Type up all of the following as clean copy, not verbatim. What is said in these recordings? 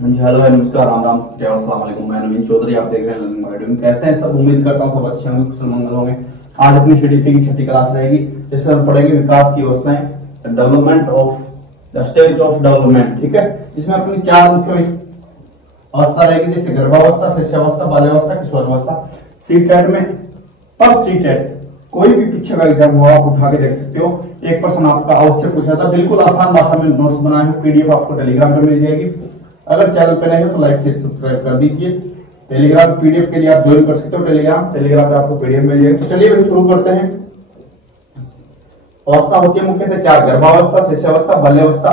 जी hello है, नमस्कार, राम राम, अस्सलाम वालेकुम। मैं नवीन चौधरी, आप देख रहे हैं लर्निंग गाइड। कैसे हैं सब? उम्मीद करता हूँ सब अच्छे होंगे, कुशल मंगल होंगे। आज अपनी सीडीपी की छठी क्लास रहेगी, जिसमें हम पढ़ेंगे विकास की अवस्थाएं, development of the stage of development. ठीक है, इसमें अपनी चार मुख्य अवस्था रहेगी, जैसे गर्भावस्था, शिष्यावस्था, बाल्यावस्था, किशोरावस्था। सीटेट में पर सीटेट कोई भी पीछे का एग्जाम हो, आप उठा के देख सकते हो। एक पर्सन आपका अवश्य पूछा था, बिल्कुल आसान भाषा में नोट्स बनाए हैं, पीडीएफ आपको टेलीग्राम पे मिल जाएगी। अगर चैनल पे नहीं हो तो लाइक शेयर सब्सक्राइब कर दीजिए। टेलीग्राम पीडीएफ के लिए आप ज्वाइन कर सकते हो, टेलीग्राम पे आपको पीडीएफ मिल जाएगी। तो चलिए भाई शुरू करते हैं। अवस्था होती है मुख्यतः चार: गर्भावस्था, शिष्यावस्था, बाल्यावस्था।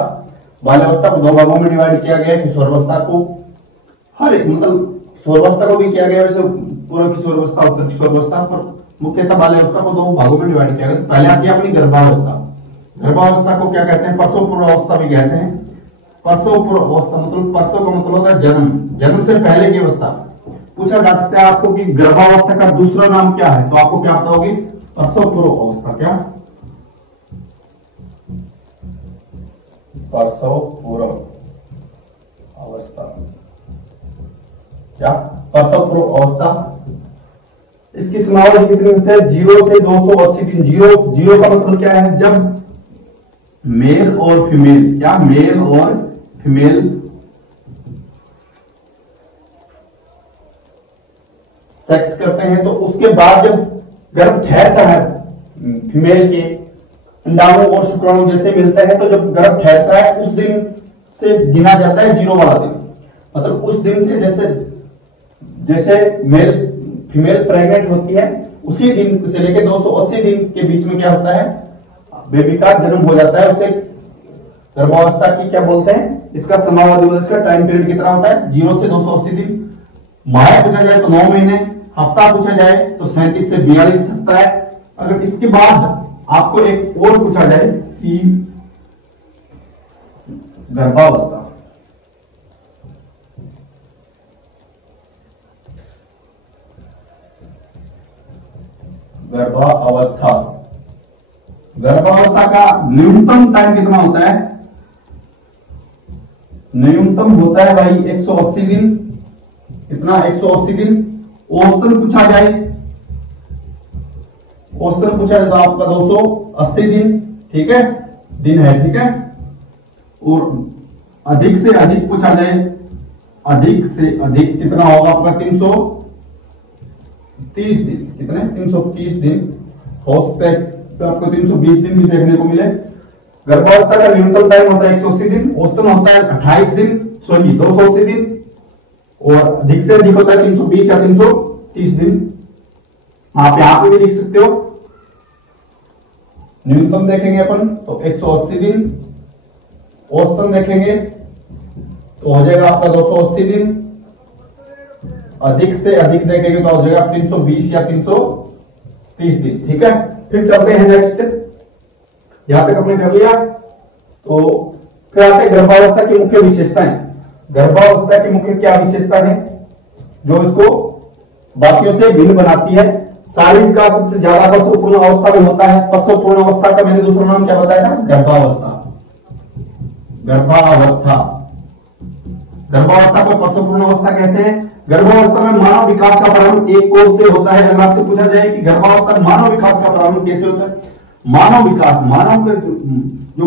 बाल्यावस्था को दो भागों में डिवाइड किया गया है। किशोरावस्था को हर एक मतलब किशोरावस्था को भी किया गया है, वैसे पूर्व किशोरावस्था, उत्तर किशोरावस्था, पर मुख्यतः बाल्यावस्था को दो भागों में डिवाइड किया गया। पहले आती है अपनी गर्भावस्था। गर्भावस्था को क्या कहते हैं? प्रसव पूर्व अवस्था भी कहते हैं। प्रसव पूर्व अवस्था मतलब प्रसव का मतलब होता है जन्म, जन्म से पहले की अवस्था। पूछा जा सकता है आपको कि गर्भावस्था का दूसरा नाम क्या है, तो आपको क्या पता होगी? प्रसव पूर्व अवस्था। क्या? प्रसव पूर्व अवस्था। क्या? प्रसव पूर्व अवस्था। इसकी समावधि कितनी होती है? 0 से 280 दिन। जीरो का मतलब क्या है? जब मेल और फीमेल, क्या मेल और फीमेल सेक्स करते हैं, तो उसके बाद जब गर्भ ठहरता है, फीमेल के अंडाणु और शुक्राणु जैसे मिलते हैं, तो जब गर्भ ठहरता है उस दिन से गिना जाता है 0 वाला दिन। मतलब उस दिन से जैसे मेल फीमेल प्रेग्नेंट होती है, उसी दिन से लेकर 280 दिन के बीच में क्या होता है? बेबी का जन्म हो जाता है। उसे गर्भावस्था की क्या बोलते हैं? इसका समावधि, इसका टाइम पीरियड कितना होता है? 0 से 280 दिन। माह पूछा जाए तो 9 महीने। हफ्ता पूछा जाए तो 37 से 42 हफ्ता है। अगर इसके बाद आपको एक और पूछा जाए कि गर्भावस्था, गर्भावस्था, गर्भावस्था का न्यूनतम टाइम कितना होता है? न्यूनतम होता है भाई 180 दिन। कितना? 180 दिन। औसतन पूछा जाए, औसतन पूछा जाए तो आपका 280 दिन। ठीक है, दिन है। ठीक है, और अधिक से अधिक पूछा जाए, अधिक से अधिक कितना होगा आपका? 330 दिन। कितने? 330 दिन हो सकता है, तो आपको 320 दिन भी देखने को मिले। गर्भावस्था का न्यूनतम टाइम होता है 180 दिन, औसतन होता है 28 दिन, 280 दिन, और अधिक से अधिक होता है 320 या 330 दिन। आप यहां पे भी लिख सकते हो। न्यूनतम देखेंगे अपन तो 180 दिन, औसतन देखेंगे तो हो जाएगा आपका 280 दिन, अधिक से अधिक देखेंगे तो हो जाएगा 320 या 330 दिन। ठीक है, फिर चलते हैं नेक्स्ट। यहां तक अपने कर लिया, तो फिर आते हैं गर्भावस्था की मुख्य विशेषताएं। गर्भावस्था की मुख्य क्या विशेषता है जो इसको बाकियों से भिन्न बनाती है? शारीरिक विकास सबसे ज्यादा प्रसवपूर्ण अवस्था में होता है। प्रसवपूर्ण अवस्था का मैंने दूसरा नाम क्या बताया था? गर्भावस्था। गर्भावस्था, गर्भावस्था को प्रसवपूर्ण अवस्था कहते हैं। गर्भावस्था में मानव विकास का प्रारंभ एक कोष से होता है। अगर आपसे पूछा जाए कि गर्भावस्था में मानव विकास का प्रारंभ कैसे होता है? मानव विकास, मानव के जो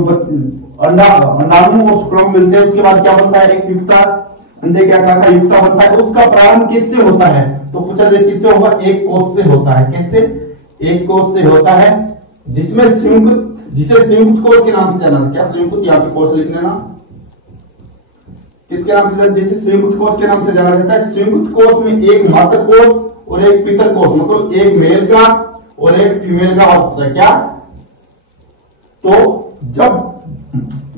अंडाणु और शुक्राणु मिलते हैं, उसके बाद क्या बनता है? एक युक्ता, अंडे क्या कहा था? युक्ता बनता है। उसका प्रारंभ किससे होता है? तो पूछा जाए किससे होगा? एक कोष से होता है। कैसे? एक कोष से होता है, जिसमें जिसे संयुक्त कोष के नाम से जाना। क्या संयुक्त? यहाँ पे कोष लिख लेना। किसके नाम से? जैसे संयुक्त कोष के नाम से जाना जाता है। संयुक्त कोष में एक मातृ कोष और एक पितृ कोष, मतलब एक मेल का और एक फीमेल का होता है। क्या? तो जब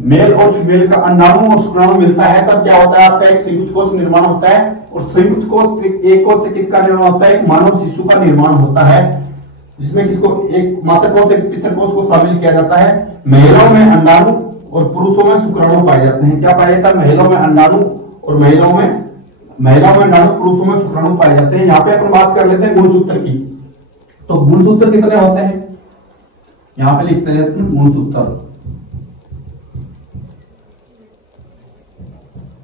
मेल और फीमेल का अंडाणु और शुक्राणु मिलता है, तब क्या होता है? आपका एक संयुक्त कोष निर्माण होता है। और संयुक्त कोष एक कोष से किसका निर्माण होता है? एक मानव शिशु का निर्माण होता है, जिसमें किसको? एक मातृ कोष, एक पितृ कोष को शामिल किया जाता है। महिलाओं में अंडाणु और पुरुषों में शुक्राणु पाए जाते हैं। क्या पाया जाता है? महिलाओं में अंडाणु और महिलाओं में अंडाणु, पुरुषों में शुक्राणु पाए जाते हैं। यहाँ पे अपन बात कर लेते हैं गुणसूत्र की। तो गुणसूत्र कितने होते हैं? यहां पे लिखते हैं गुणसूत्र।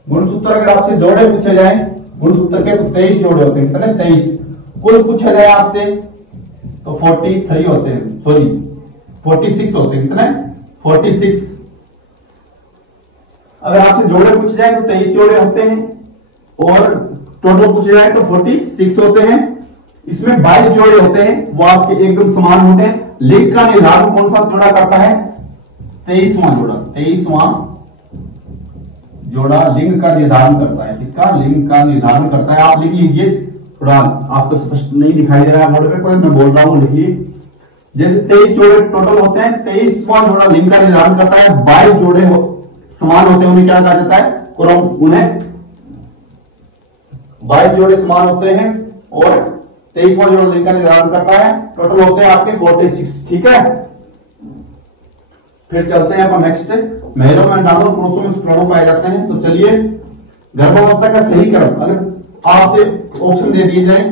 गुणसूत्र अगर आपसे जोड़े पूछे जाए गुणसूत्र के, तो 23 जोड़े होते हैं, कितने? 23। कुल पूछा जाए आपसे तो 43 होते हैं, सॉरी 46 होते हैं, कितने? 46। अगर आपसे जोड़े पूछे जाए तो 23 जोड़े होते हैं, और टोटल पूछे जाए तो 46 होते हैं। इसमें 22 जोड़े होते हैं, वो आपके एकदम समान होते हैं। लिंग का निर्धारण कौन सा जोड़ा करता है? 23वां जोड़ा। 23वां जोड़ा लिंग का निर्धारण करता है। इसका लिंग का निर्धारण करता है। आप लिख लीजिए, थोड़ा आपको स्पष्ट नहीं दिखाई दे रहा है बोर्ड पे, कोई मैं बोल रहा हूं, लिखिए। जैसे 23 जोड़े टोटल होते हैं, 23वां जोड़ा लिंग का निर्धारण करता है। 22 जोड़े समान होते हैं, उन्हें क्या कहा जाता है? क्रम। उन्हें 22 जोड़े समान होते हैं और 23वां जोड़ा लिंग का निर्धारण करता है। टोटल होते हैं आपके 46, ठीक है। फिर चलते हैं अपन नेक्स्ट। महिलाओं में अंडाणु, पुरुषों में शुक्राणु पाए जाते हैं। तो चलिए, गर्भावस्था का सही क्रम, अगर आपसे ऑप्शन दे दिए जाए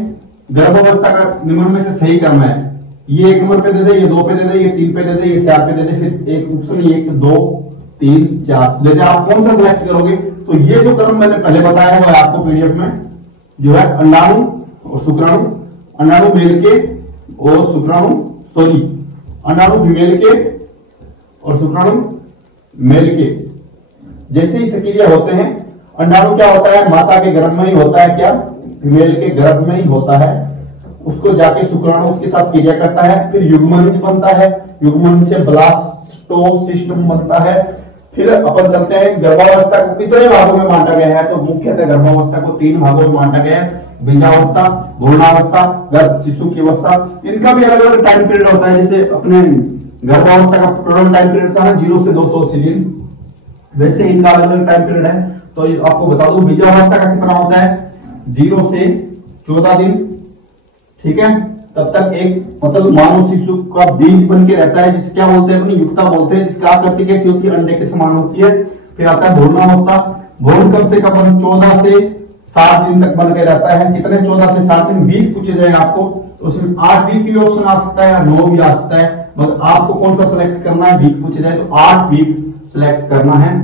गर्भावस्था का निम्न में से सही क्रम है, ये 1 नंबर पे दे दे, ये 2 पे दे दे, ये 3 पे दे दे, ये 4 पे दे दे, फिर एक ऑप्शन 1 2 3 4 दे दे, आप कौन सा सिलेक्ट करोगे? तो ये जो क्रम मैंने पहले बताया है वो आपको पीडीएफ में जो है अंडाणु और शुक्राणु, अंडाणु मेल के और शुक्राणु सॉरी अंडाणु फीमेल के और शुक्राणु मेल के। जैसे ही सक्रिय होते हैं, अंडाणु क्या होता है? माता के गर्भ में ही होता है, क्या? फीमेल के गर्भ में ही होता है। उसको जाके शुक्राणु उसके साथ क्रिया करता है, फिर युग्मनज बनता है, युग्मनज से ब्लास्टोसिस्टम बनता है। फिर अपन चलते हैं, गर्भावस्था को कितने भागों में बांटा गया है? तो मुख्यतः गर्भावस्था को 3 भागों में बांटा गया है, बीजावस्था, भ्रूणावस्था, गर्भ शिशु की अवस्था। इनका भी अलग अलग टाइम पीरियड होता है। जैसे अपने गर्भावस्था का टोटल टाइम पीरियड था ना 0 से 280 दिन, वैसे इनका अलग अलग टाइम पीरियड है। तो आपको बता दूं, बीजावस्था का कितना होता है? 0 से 14 दिन, ठीक है। तब तक एक मतलब मानव शिशु का बीज बन के रहता है, जिसे क्या बोलते हैं? अपनी युक्ता बोलते हैं, जिसकी आकृति कैसी होती है? अंडे के समान होती है। फिर आता है भ्रूणावस्था। भ्रूण कब से कब? 14 से 7 दिन तक बन के रहता है। कितने? 14 से 7 दिन। वीक पूछे जाए आपको तो उसमें 8 वीक भी ऑप्शन आ सकता है या 9 भी आ सकता है, मगर आपको कौन सा सिलेक्ट करना है? वीक पूछे जाए तो 8 वीक सिलेक्ट करना है।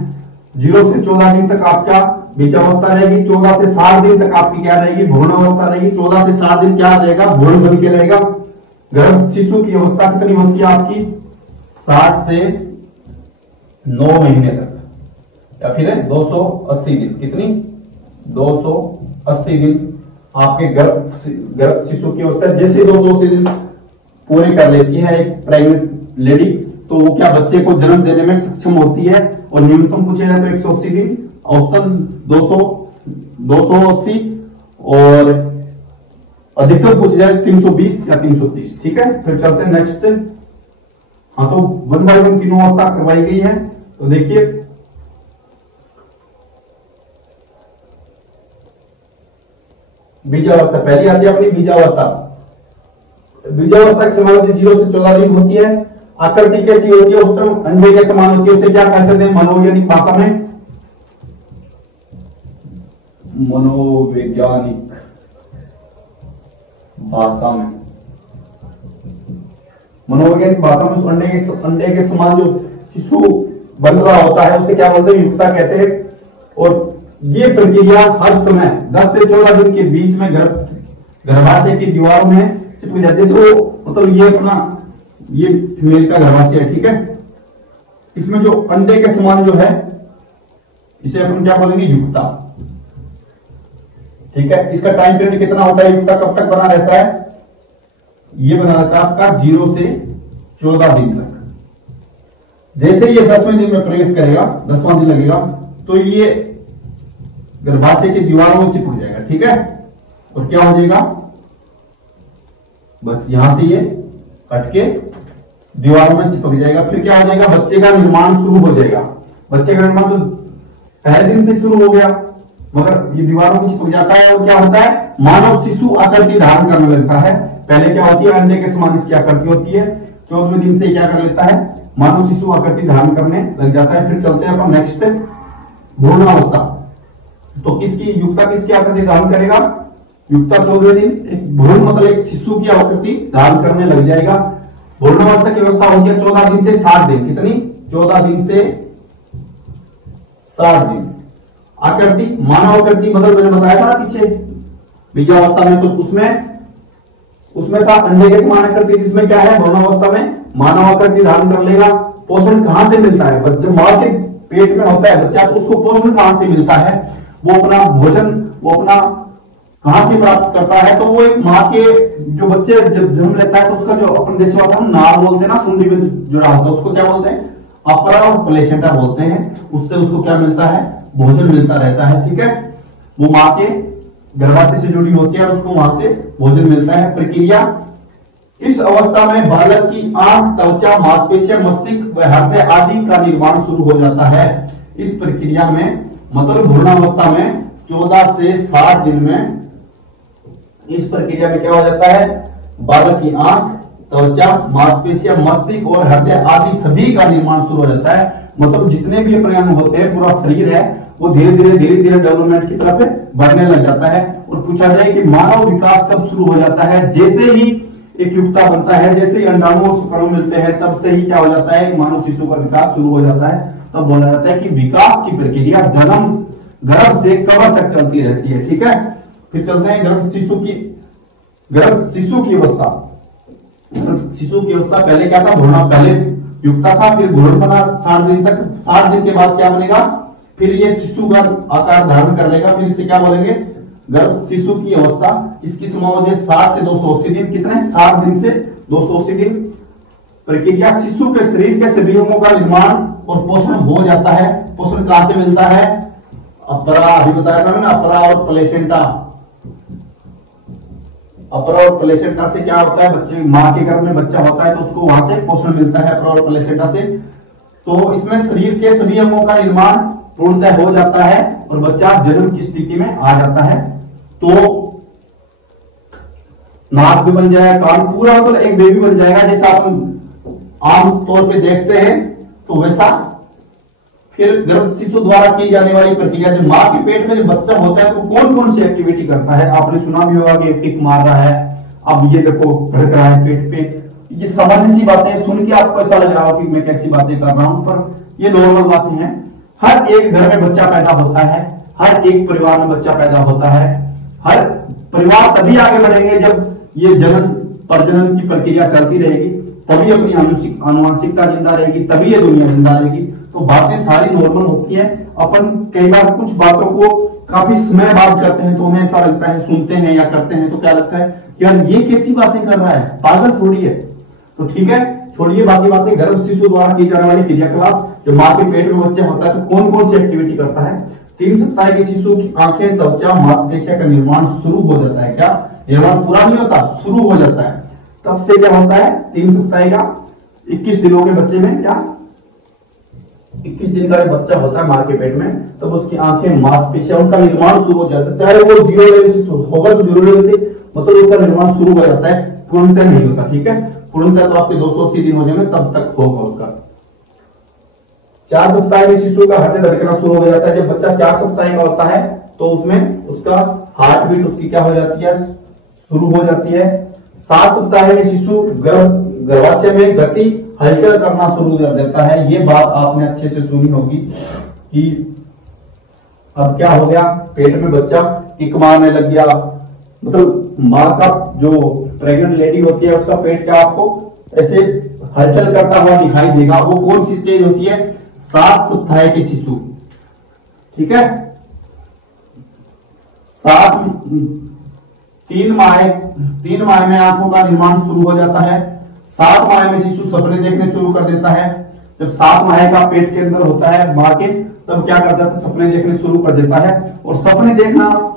0 से 14 दिन तक आपका बीजावस्था रहेगी, 14 से 7 दिन तक आपकी क्या रहेगी? भ्रूणावस्था रहेगी। 14 से 7 दिन क्या रहेगा? भ्रूण बन के रहेगा। गर्भ शिशु की अवस्था कितनी होती है आपकी? 60 से 9 महीने तक, या फिर 280 दिन। कितनी? 280 दिन आपके गर्भ शिशु की अवस्था। जैसे 280 दिन पूरे कर लेती है एक प्रेग्नेंट लेडी, तो वो क्या बच्चे को जन्म देने में सक्षम होती है। और न्यूनतम पूछे जाए तो 180 दिन, औसतन 280 और अधिकतम पूछे जाए 320 या 330, ठीक है। फिर चलते हैं नेक्स्ट। हाँ, तो 1 बाय 1 तीनों अवस्था करवाई गई है। तो देखिए, बीजावस्था पहली आती है अपनी बीजावस्था। बीजावस्था की समावधि 0 से 14 दिन होती है। आकृति कैसी होती है? उस टाइम अंडे के समान होती है। उसे क्या कहते हैं मनोवैज्ञानिक भाषा में? मनोवैज्ञानिक भाषा में, मनोवैज्ञानिक भाषा में उस अंडे के समान जो शिशु बन रहा होता है उसे क्या बोलते हैं? युक्ता कहते हैं। और ये प्रक्रिया हर समय 10 से 14 दिन के बीच में गर्भाशय की दीवारों में चिपक जाती है। जैसे वो मतलब ये अपना ये फीमेल का गर्भाशय है, ठीक है। इसमें जो अंडे के समान जो है इसे अपन क्या बोलेंगे? युक्ता, ठीक है। इसका टाइम पीरियड कितना होता है? युक्ता कब तक बना रहता है? ये बना रहता है आपका 0 से 14 दिन तक। जैसे ये 10वें दिन में प्रवेश करेगा, 10वां दिन लगेगा, तो ये गर्भाशय की दीवारों में चिपक जाएगा, ठीक है। और क्या हो जाएगा? बस यहां से ये हटके दीवारों में चिपक जाएगा। फिर क्या हो जाएगा? बच्चे का निर्माण शुरू हो जाएगा। बच्चे का निर्माण तो पहले दिन से शुरू हो गया, मगर ये दीवारों में चिपक जाता है। और क्या होता है? मानव शिशु आकृति धारण करने लगता है। पहले क्या होती है? अंडे के समान इसकी आकृति होती है। 14वें दिन से क्या कर लेता है? मानव शिशु आकृति धारण करने लग जाता है। फिर चलते हैं अपन नेक्स्ट, भ्रूणावस्था। तो किसकी युक्ता किसकी आकृति धारण करेगा? युक्ता 14वें दिन एक भ्रूण मतलब एक शिशु की आकृति धारण करने लग जाएगा। भ्रूणावस्था की अवस्था होती है 14 दिन से 60 दिन। कितनी? 14 दिन से 60 दिन। आकृति, मानव आकृति मतलब मैंने बताया था पीछे बीजावस्था में, तो उसमें था अंडे के समान आकृति, जिसमें क्या है भ्रूणावस्था में मानव आकृति धारण कर लेगा। पोषण कहां से मिलता है, जब मां के पेट में होता है बच्चा, तो उसको पोषण कहां से मिलता है, वो अपना भोजन वो अपना कहां से प्राप्त करता है, तो वो एक माँ के जो बच्चे जब जन्म लेता है तो उसका जो अपन देश में नार बोलते हैं ना, सुंडी में जुड़ा होता है, उसको क्या बोलते हैं, अपरा और प्लेसेंटा बोलते हैं। उससे उसको क्या मिलता है, भोजन मिलता रहता है। ठीक है, वो माँ के गर्भाशय से जुड़ी होती है और उसको वहां से भोजन मिलता है। प्रक्रिया, इस अवस्था में बालक की आंख, त्वचा, मांसपेशियां, मस्तिष्क व हृदय आदि का निर्माण शुरू हो जाता है। इस प्रक्रिया में मतलब भ्रूणावस्था में 14 से 60 दिन में इस प्रक्रिया में क्या हो जाता है, बालक की आंख, त्वचा, मांसपेशियां, मस्तिष्क और हृदय आदि सभी का निर्माण शुरू हो जाता है। मतलब जितने भी अपने अंग होते हैं, पूरा शरीर है, वो धीरे धीरे डेवलपमेंट की तरफ बढ़ने लग जाता है। और पूछा जाए कि मानव विकास कब शुरू हो जाता है, जैसे ही एक युक्ता बनता है, जैसे ही अंडाणु और शुक्राणु मिलते हैं, तब से ही क्या हो जाता है, मानव शिशु का विकास शुरू हो जाता है। तब बोला जाता है कि विकास की प्रक्रिया जन्म गर्भ से कबर तक चलती रहती है। ठीक है, फिर चलते हैं गर्भ शिशु की अवस्था। शिशु की अवस्था पहले क्या था, भ्रूण, पहले युक्ता था, फिर भ्रूण बना 60 दिन तक। 60 दिन के बाद क्या बनेगा, फिर ये शिशु का आकार धारण कर लेगा, फिर इसे क्या बोलेंगे, गर्भ शिशु की अवस्था। इसकी समावधि 60 से 280 दिन। कितने, 60 दिन से 280 दिन। प्रक्रिया, शिशु के शरीर के सभी अंगों का निर्माण और पोषण हो जाता है। पोषण कहां से मिलता है, अपरा, अभी बताया था मैंने, अपरा और प्लेसेंटा। अपरा और प्लेसेंटा से क्या होता है, बच्चे मां के गर्भ में बच्चा होता है तो उसको वहां से पोषण मिलता है, अपरा और प्लेसेंटा से। तो इसमें शरीर के सभी अंगों का निर्माण पूर्णतः हो जाता है और बच्चा जन्म की स्थिति में आ जाता है। तो नाक भी बन जाएगा, कान, पूरा मतलब एक बेबी बन जाएगा, जैसा अपन आम तौर पे देखते हैं, तो वैसा। फिर गर्भ शिशु द्वारा की जाने वाली प्रक्रिया, जब मां के पेट में जब बच्चा होता है तो कौन कौन सी एक्टिविटी करता है, आपने सुना भी होगा कि टिक मार रहा है, अब ये देखो भड़क रहा है पेट पे। ये सामान्य सी बातें सुन के आपको ऐसा लग रहा हो कि मैं कैसी बातें कर रहा हूं, पर ये नॉर्मल बातें हैं। हर एक घर में बच्चा पैदा होता है, हर एक परिवार में बच्चा पैदा होता है। हर परिवार तभी आगे बढ़ेंगे जब ये जनन प्रजनन की प्रक्रिया चलती रहेगी, तभी अपनी आनुवंशिकता जिंदा रहेगी, तभी ये दुनिया जिंदा रहेगी। तो बातें सारी नॉर्मल होती है। अपन कई बार कुछ बातों को काफी समय बाद करते हैं तो हमें ऐसा लगता है, सुनते हैं या करते हैं तो क्या लगता है, यार ये कैसी बातें कर रहा है, पागल थोड़ी है। तो ठीक है, छोड़िए बाकी बातें। गर्भ शिशु द्वारा की जाने वाली क्रियाकलाप, जो मां के पेट में बच्चा होता है तो कौन कौन सी एक्टिविटी करता है। 3 सप्ताह के शिशु की आंखें, त्वचा, मांसपेशियों का निर्माण शुरू हो जाता है। क्या निर्माण पूरा नहीं होता, शुरू हो जाता है। तब से क्या होता है, 3 सप्ताह का 21 दिनों के बच्चे में, क्या 21 दिन का बच्चा होता है मां के पेट में, तब उसकी आंखें, मांसपेशियां, उनका निर्माण शुरू हो जाता है। चाहे वो 0 लेवल से होगा तो 0 लेवल से मतलब उसका निर्माण शुरू हो जाता है, पूर्णतः नहीं होता। ठीक है, पूर्णतः तो आपके 280 दिन हो जाएंगे तब तक होगा उसका। 4 सप्ताह में शिशु का हृदय धड़कना शुरू हो जाता है। जब बच्चा 4 सप्ताह का होता है तो उसमें उसका हार्ट बीट उसकी क्या हो जाती है, शुरू हो जाती है। 7 सप्ताह में शिशु गर्भाशय में गति, हलचल करना शुरू कर देता है। ये बात आपने अच्छे से सुनी होगी कि अब क्या हो गया, पेट में बच्चा किक मारने लग गया। मतलब माँ का जो प्रेग्नेंट लेडी होती है उसका पेट क्या आपको ऐसे हलचल करता हुआ दिखाई देगा। वो कौन सी स्टेज होती है, 7 सप्ताह के शिशु। ठीक है, 3 माह में आंखों का निर्माण शुरू हो जाता है। 7 माह में शिशु सपने देखने शुरू कर देता है। जब 7 माह का पेट के अंदर होता है मां के, तब क्या कर देता है, सपने देखने शुरू कर देता है। और सपने देखना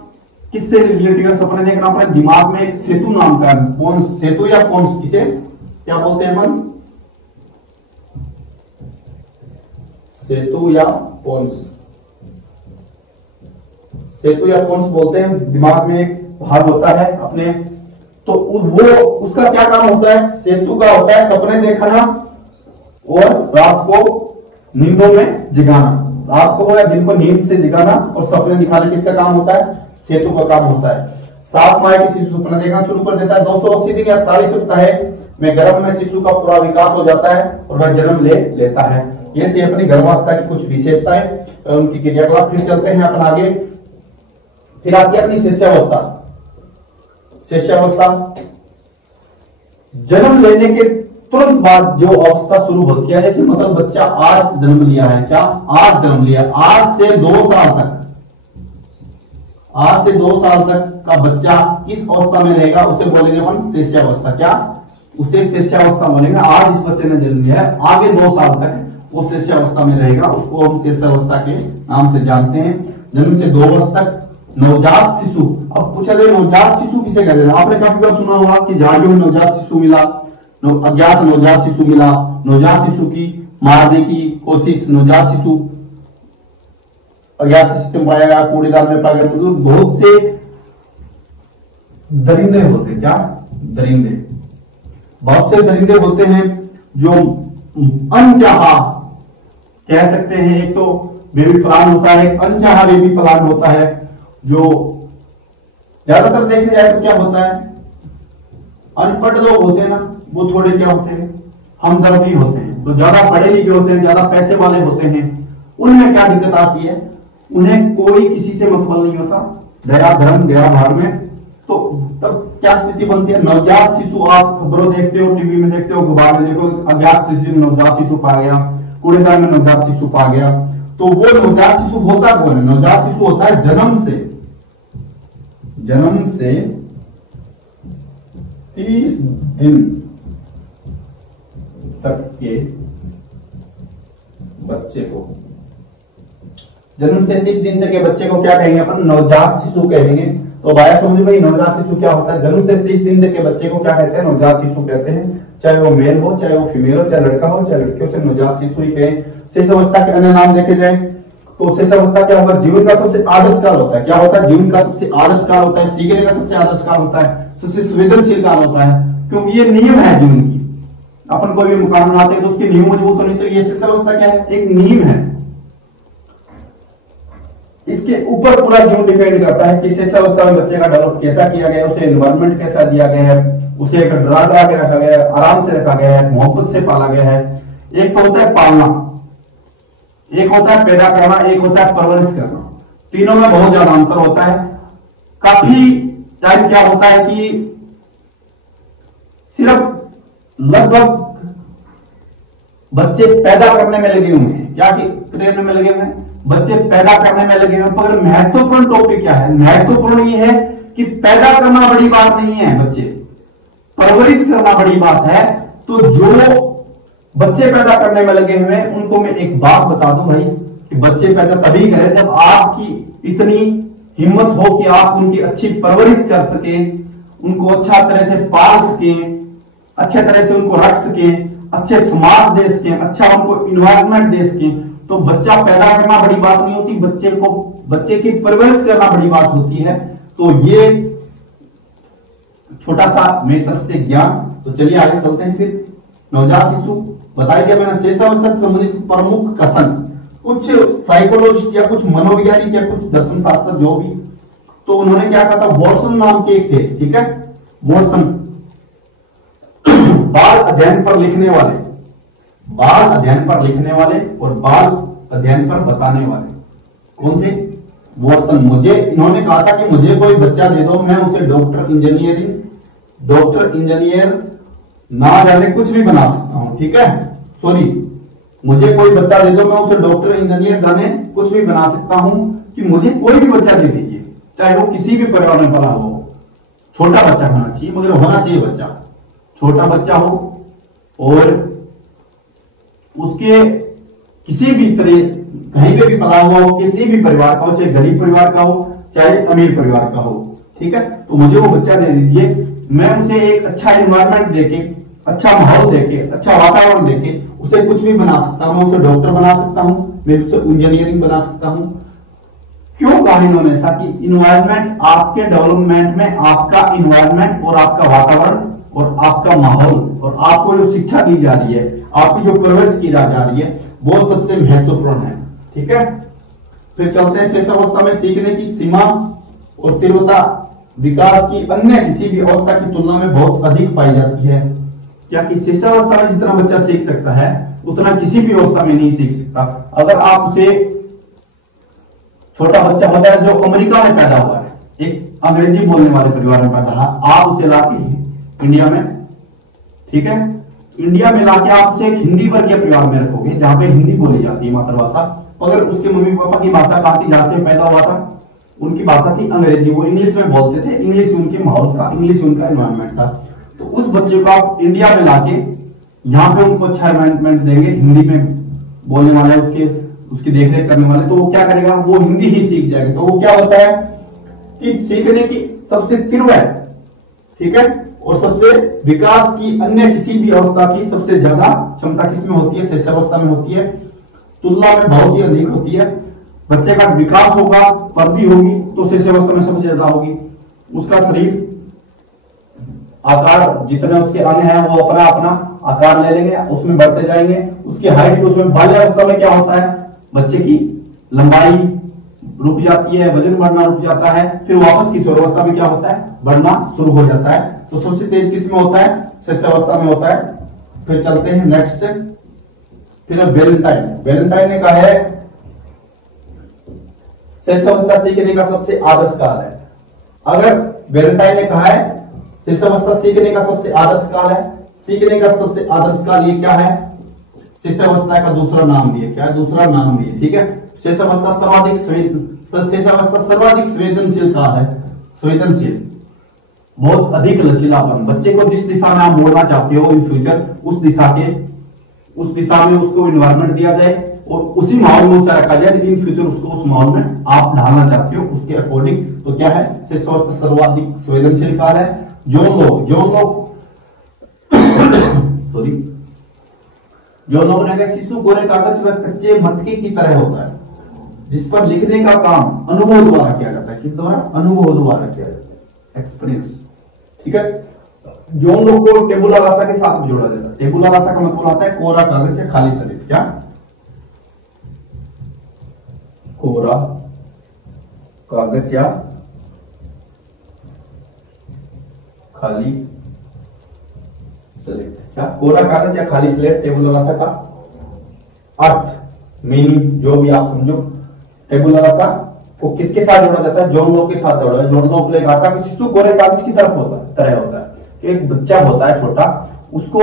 किससे रिलेटेड है, सपने देखना अपने दिमाग में एक सेतु नाम का, पोन्स, सेतु या पोन्स, किसे क्या बोलते हैं अपन, सेतु या पोन्स, सेतु या पोन्स बोलते हैं। दिमाग में एक भाग होता है अपने, तो वो उसका क्या काम होता है, सेतु का होता है सपने देखना और रात को नींदों में जगाना, रात को या दिन को नींद से जगाना और सपने दिखाना किसका काम होता है, सेतु का काम होता है। 7 माह के शिशु सपना देखना शुरू कर देता है। 280 दिन या 40 सप्ताह में गर्भ में शिशु का पूरा विकास हो जाता है और वह जन्म ले लेता है। ये थी अपनी गर्भावस्था की कुछ विशेषताएं और उनकी क्रियाकलाप। फिर चलते हैं अपन आगे। फिर आती है अपनी शिष्यावस्था। शिष्यावस्था जन्म लेने के तुरंत बाद जो अवस्था शुरू होती है, जैसे मतलब बच्चा आज जन्म लिया है, क्या आज जन्म लिया, आज से 2 साल तक, आज से 2 साल तक का बच्चा किस अवस्था में रहेगा उसे बोलेंगे अपन शिष्यावस्था। क्या उसे शिष्यावस्था बोलेंगे। आज इस बच्चे ने जन्म लिया है, आगे 2 साल तक वो शिष्यावस्था में रहेगा, उसको हम शिष्यावस्था के नाम से जानते हैं। जन्म से 2 वर्ष तक नवजात शिशु। अब पूछा जाए नवजात शिशु किसे कहते हैं? आपने काफी बार सुना होगा कि झाड़ियों में नवजात शिशु मिला, अज्ञात नवजात शिशु मिला, नवजात शिशु की मारने की कोशिश, नवजात शिशु अज्ञात शिशु में पाया गया, कूड़ेदान में पाया गया। तो बहुत से दरिंदे होते हैं, क्या दरिंदे, बहुत से दरिंदे होते हैं जो अनचाहा कह सकते हैं। एक तो बेबी प्लान होता है, अनचाहा बेबी प्लान होता है, जो ज्यादातर देखने जाए तो क्या होता है, अनपढ़ लोग होते हैं ना, वो थोड़े क्या होते हैं, हमदर्दी होते हैं। तो ज्यादा पढ़े लिखे होते हैं, ज्यादा पैसे वाले होते हैं, उनमें क्या दिक्कत आती है, उन्हें कोई किसी से मतलब नहीं होता, दया धर्म गया भाड़ में। तो तब क्या स्थिति बनती है, नवजात शिशु, आप खबरों देखते हो, टीवी में देखते हो, अखबार में देखो, अज्ञात शिशु नवजात शिशु पा गया, कूड़ेदान में नवजात शिशु पा गया। तो वो नवजात शिशु होता कौन है? नवजात शिशु होता है जन्म से 30 दिन तक के बच्चे को, जन्म से 30 दिन तक के बच्चे को क्या कहेंगे अपन? नवजात शिशु कहेंगे। तो बाया समझ भाई नवजात शिशु क्या होता है? जन्म से 30 दिन तक के बच्चे को क्या कहते हैं? नवजात शिशु कहते हैं। चाहे वो मेल हो, चाहे वो फीमेल हो, चाहे लड़का हो, चाहे लड़की हो, उसे नवजात शिशु ही कहें। शिशुअवस्था के अन्य नाम देखे जाए तो शिशुअवस्था क्या होगा? जीवन का सबसे आदर्श काल होता है। क्या होता है? जीवन का सबसे आदर्श काल होता है, सीखने का सबसे आदर्श काल होता है, सबसे संवेदनशील काल होता है, क्योंकि ये नियम है जीवन की। अपन कोई भी मकान बनाते हैं तो उसके नियम मजबूत होने, तो ये शिशुअवस्था क्या है? एक नियम है। इसके ऊपर पूरा जीवन डिपेंड करता है कि शिशुअवस्था में बच्चे का डेवलप कैसा किया गया है, उसे एनवायरमेंट कैसा दिया गया है, उसे एक डरा डरा के रखा गया है, आराम से रखा गया है, मोहब्बत से पाला गया है। एक तो होता है पालना, एक होता है पैदा करना, एक होता है परवरिश करना। तीनों में बहुत ज्यादा अंतर होता है। काफी टाइम क्या होता है कि सिर्फ लगभग बच्चे पैदा करने में लगे हुए हैं, क्या करने में लगे हुए हैं? बच्चे पैदा करने में लगे हुए हैं। पर महत्वपूर्ण टॉपिक क्या है? महत्वपूर्ण ये है कि पैदा करना बड़ी बात नहीं है, बच्चे परवरिश करना बड़ी बात है। तो जो बच्चे पैदा करने में लगे हुए हैं उनको मैं एक बात बता दूं भाई, कि बच्चे पैदा तभी करें जब आपकी इतनी हिम्मत हो कि आप उनकी अच्छी परवरिश कर सके, उनको अच्छा तरह से पाल सके, अच्छे तरह से उनको रख सके, अच्छे समाज दे सके, अच्छा उनको इन्वायरमेंट दे सके। तो बच्चा पैदा करना बड़ी बात नहीं होती, बच्चे की परवरिश करना बड़ी बात होती है। तो ये छोटा सा मेरी तरफ से ज्ञान। तो चलिए आगे चलते हैं। फिर नवजात शिशु बताया गया मैंने, शिशुअवस्था से संबंधित प्रमुख कथन, कुछ साइकोलॉजिस्ट या कुछ मनोवैज्ञानिक या कुछ दर्शन शास्त्र जो भी, तो उन्होंने क्या कहा था, वॉटसन नाम के एक थे, ठीक है, वॉटसन, बाल अध्ययन पर लिखने वाले, बाल अध्ययन पर लिखने वाले और बाल अध्ययन पर बताने वाले कौन थे? वॉटसन। मुझे इन्होंने कहा था कि मुझे कोई बच्चा दे दो, मैं उसे डॉक्टर इंजीनियर ना जाने कुछ भी बना सकता हूं, ठीक है, सॉरी, मुझे कोई बच्चा दे दो, मैं उसे डॉक्टर इंजीनियर जाने कुछ भी बना सकता हूं, कि मुझे कोई भी बच्चा दे दीजिए, चाहे वो किसी भी परिवार में पला हो, छोटा बच्चा होना चाहिए, मगर होना चाहिए बच्चा, छोटा बच्चा हो और उसके किसी भी तरह कहीं पे भी पला हुआ हो, किसी भी परिवार का हो, चाहे गरीब परिवार का हो, चाहे अमीर परिवार का हो, ठीक है, तो मुझे वो बच्चा दे दीजिए, मैं उसे एक अच्छा एनवायरमेंट देके, अच्छा माहौल देके, अच्छा वातावरण देके उसे कुछ भी बना सकता हूं, मैं उसे डॉक्टर बना सकता हूं, मैं उसे इंजीनियरिंग बना सकता हूं। क्यों कहा इन्होंने ऐसा? कि इन्वायरमेंट, आपके डेवलपमेंट में आपका इन्वायरमेंट और आपका वातावरण और आपका माहौल और आपको जो शिक्षा दी जा रही है, आपकी जो परवरिश की जा रही है, वो सबसे महत्वपूर्ण है, ठीक है। फिर चलते हैं, शिशुअवस्था में सीखने की सीमा और तीव्रता विकास की अन्य किसी भी अवस्था की तुलना में बहुत अधिक पाई जाती है। क्या कि शिशुअवस्था में जितना बच्चा सीख सकता है उतना किसी भी अवस्था में नहीं सीख सकता। अगर आप उसे, छोटा बच्चा होता है जो अमेरिका में पैदा हुआ है, एक अंग्रेजी बोलने वाले परिवार में पैदा है, आप उसे लाके इंडिया में, ठीक है, इंडिया में लाके आप उसे एक हिंदी वर्गीय परिवार में रखोगे जहां पे हिंदी बोली जाती है मातृभाषा। अगर उसके मम्मी पापा की भाषा कहाँ थी, जहां से पैदा हुआ था, उनकी भाषा थी अंग्रेजी, वो इंग्लिश में बोलते थे, इंग्लिश उनके माहौल का, इंग्लिश उनका एनवायरमेंट था। तो उस बच्चे को आप इंडिया में लाके यहाँ पे उनको अच्छा एनवायरमेंट देंगे, हिंदी में बोलने वाले, उसकी देखरेख करने वाले, तो वो क्या करेगा, वो हिंदी ही सीख जाएगा। तो वो क्या होता है कि सीखने की सबसे तीव्र है, ठीक है, और सबसे विकास की अन्य किसी भी अवस्था की सबसे ज्यादा क्षमता किसमें होती है, शिशुअवस्था में होती है, तुलना में बहुत ही अधिक होती है। बच्चे का विकास होगा, वृद्धि होगी तो शिशुअवस्था में सबसे ज्यादा होगी। उसका शरीर आकार जितने उसके अंग हैं वो अपना अपना आकार ले लेंगे, उसमें बढ़ते जाएंगे। उसकी हाइट, उसमें बाल्यावस्था में क्या होता है, बच्चे की लंबाई रुक जाती है, वजन बढ़ना रुक जाता है, फिर वापस किशोरावस्था में क्या होता है, बढ़ना शुरू हो जाता है। तो सबसे तेज किस में होता है, शिशुअवस्था में होता है। फिर चलते हैं नेक्स्ट, फिर वैलेंटाइन। वैलेंटाइन ने कहा है शिशुअवस्था सीखने का सबसे आदर्श काल है। अगर वैलेंटाइन ने कहा है शिशुअवस्था सीखने का सबसे आदर्श काल है, सीखने का सबसे आदर्श काल ये क्या है, शिशुअवस्था का दूसरा नाम भी है, क्या है, दूसरा नाम भी है, ठीक है। शिशुअवस्था सर्वाधिक संवेदनशील काल है, संवेदनशील, बहुत अधिक लचीलापन। बच्चे को जिस दिशा में आप मोड़ना चाहते हो इन फ्यूचर, उस दिशा में उसको इन्वायरमेंट दिया जाए और उसी माहौल में उसे रखा जाए। इन फ्यूचर उसको उस माहौल में आप ढालना चाहते हो उसके अकॉर्डिंग। तो क्या है, शिशुअवस्था सर्वाधिक संवेदनशील काल है। जो लोग ने कहा शिशु कोरे कागज व कच्चे मटके की तरह होता है, जिस पर लिखने का काम अनुभव द्वारा किया जाता है। किस द्वारा, अनुभव द्वारा किया जाता है, एक्सपीरियंस, ठीक है। जोन लोग को टेबुला रासा के साथ भी जोड़ा जाता है। टेबुला रासा का मतलब आता है कोरा कागज या खाली स्लेट, क्या, कोरा कागज या खाली स्लेट, क्या, कोरा कागज या खाली स्लेट, टेबुला रासा का अर्थ, मीनिंग जो भी आप समझो। टेबुला रासा को किसके साथ जोड़ा जाता है, जोन लोग के साथ जोड़ा है। जोन लोग लेगा था कि शिशु कोरे कागज की तरफ तरह होता है। एक बच्चा होता है छोटा, उसको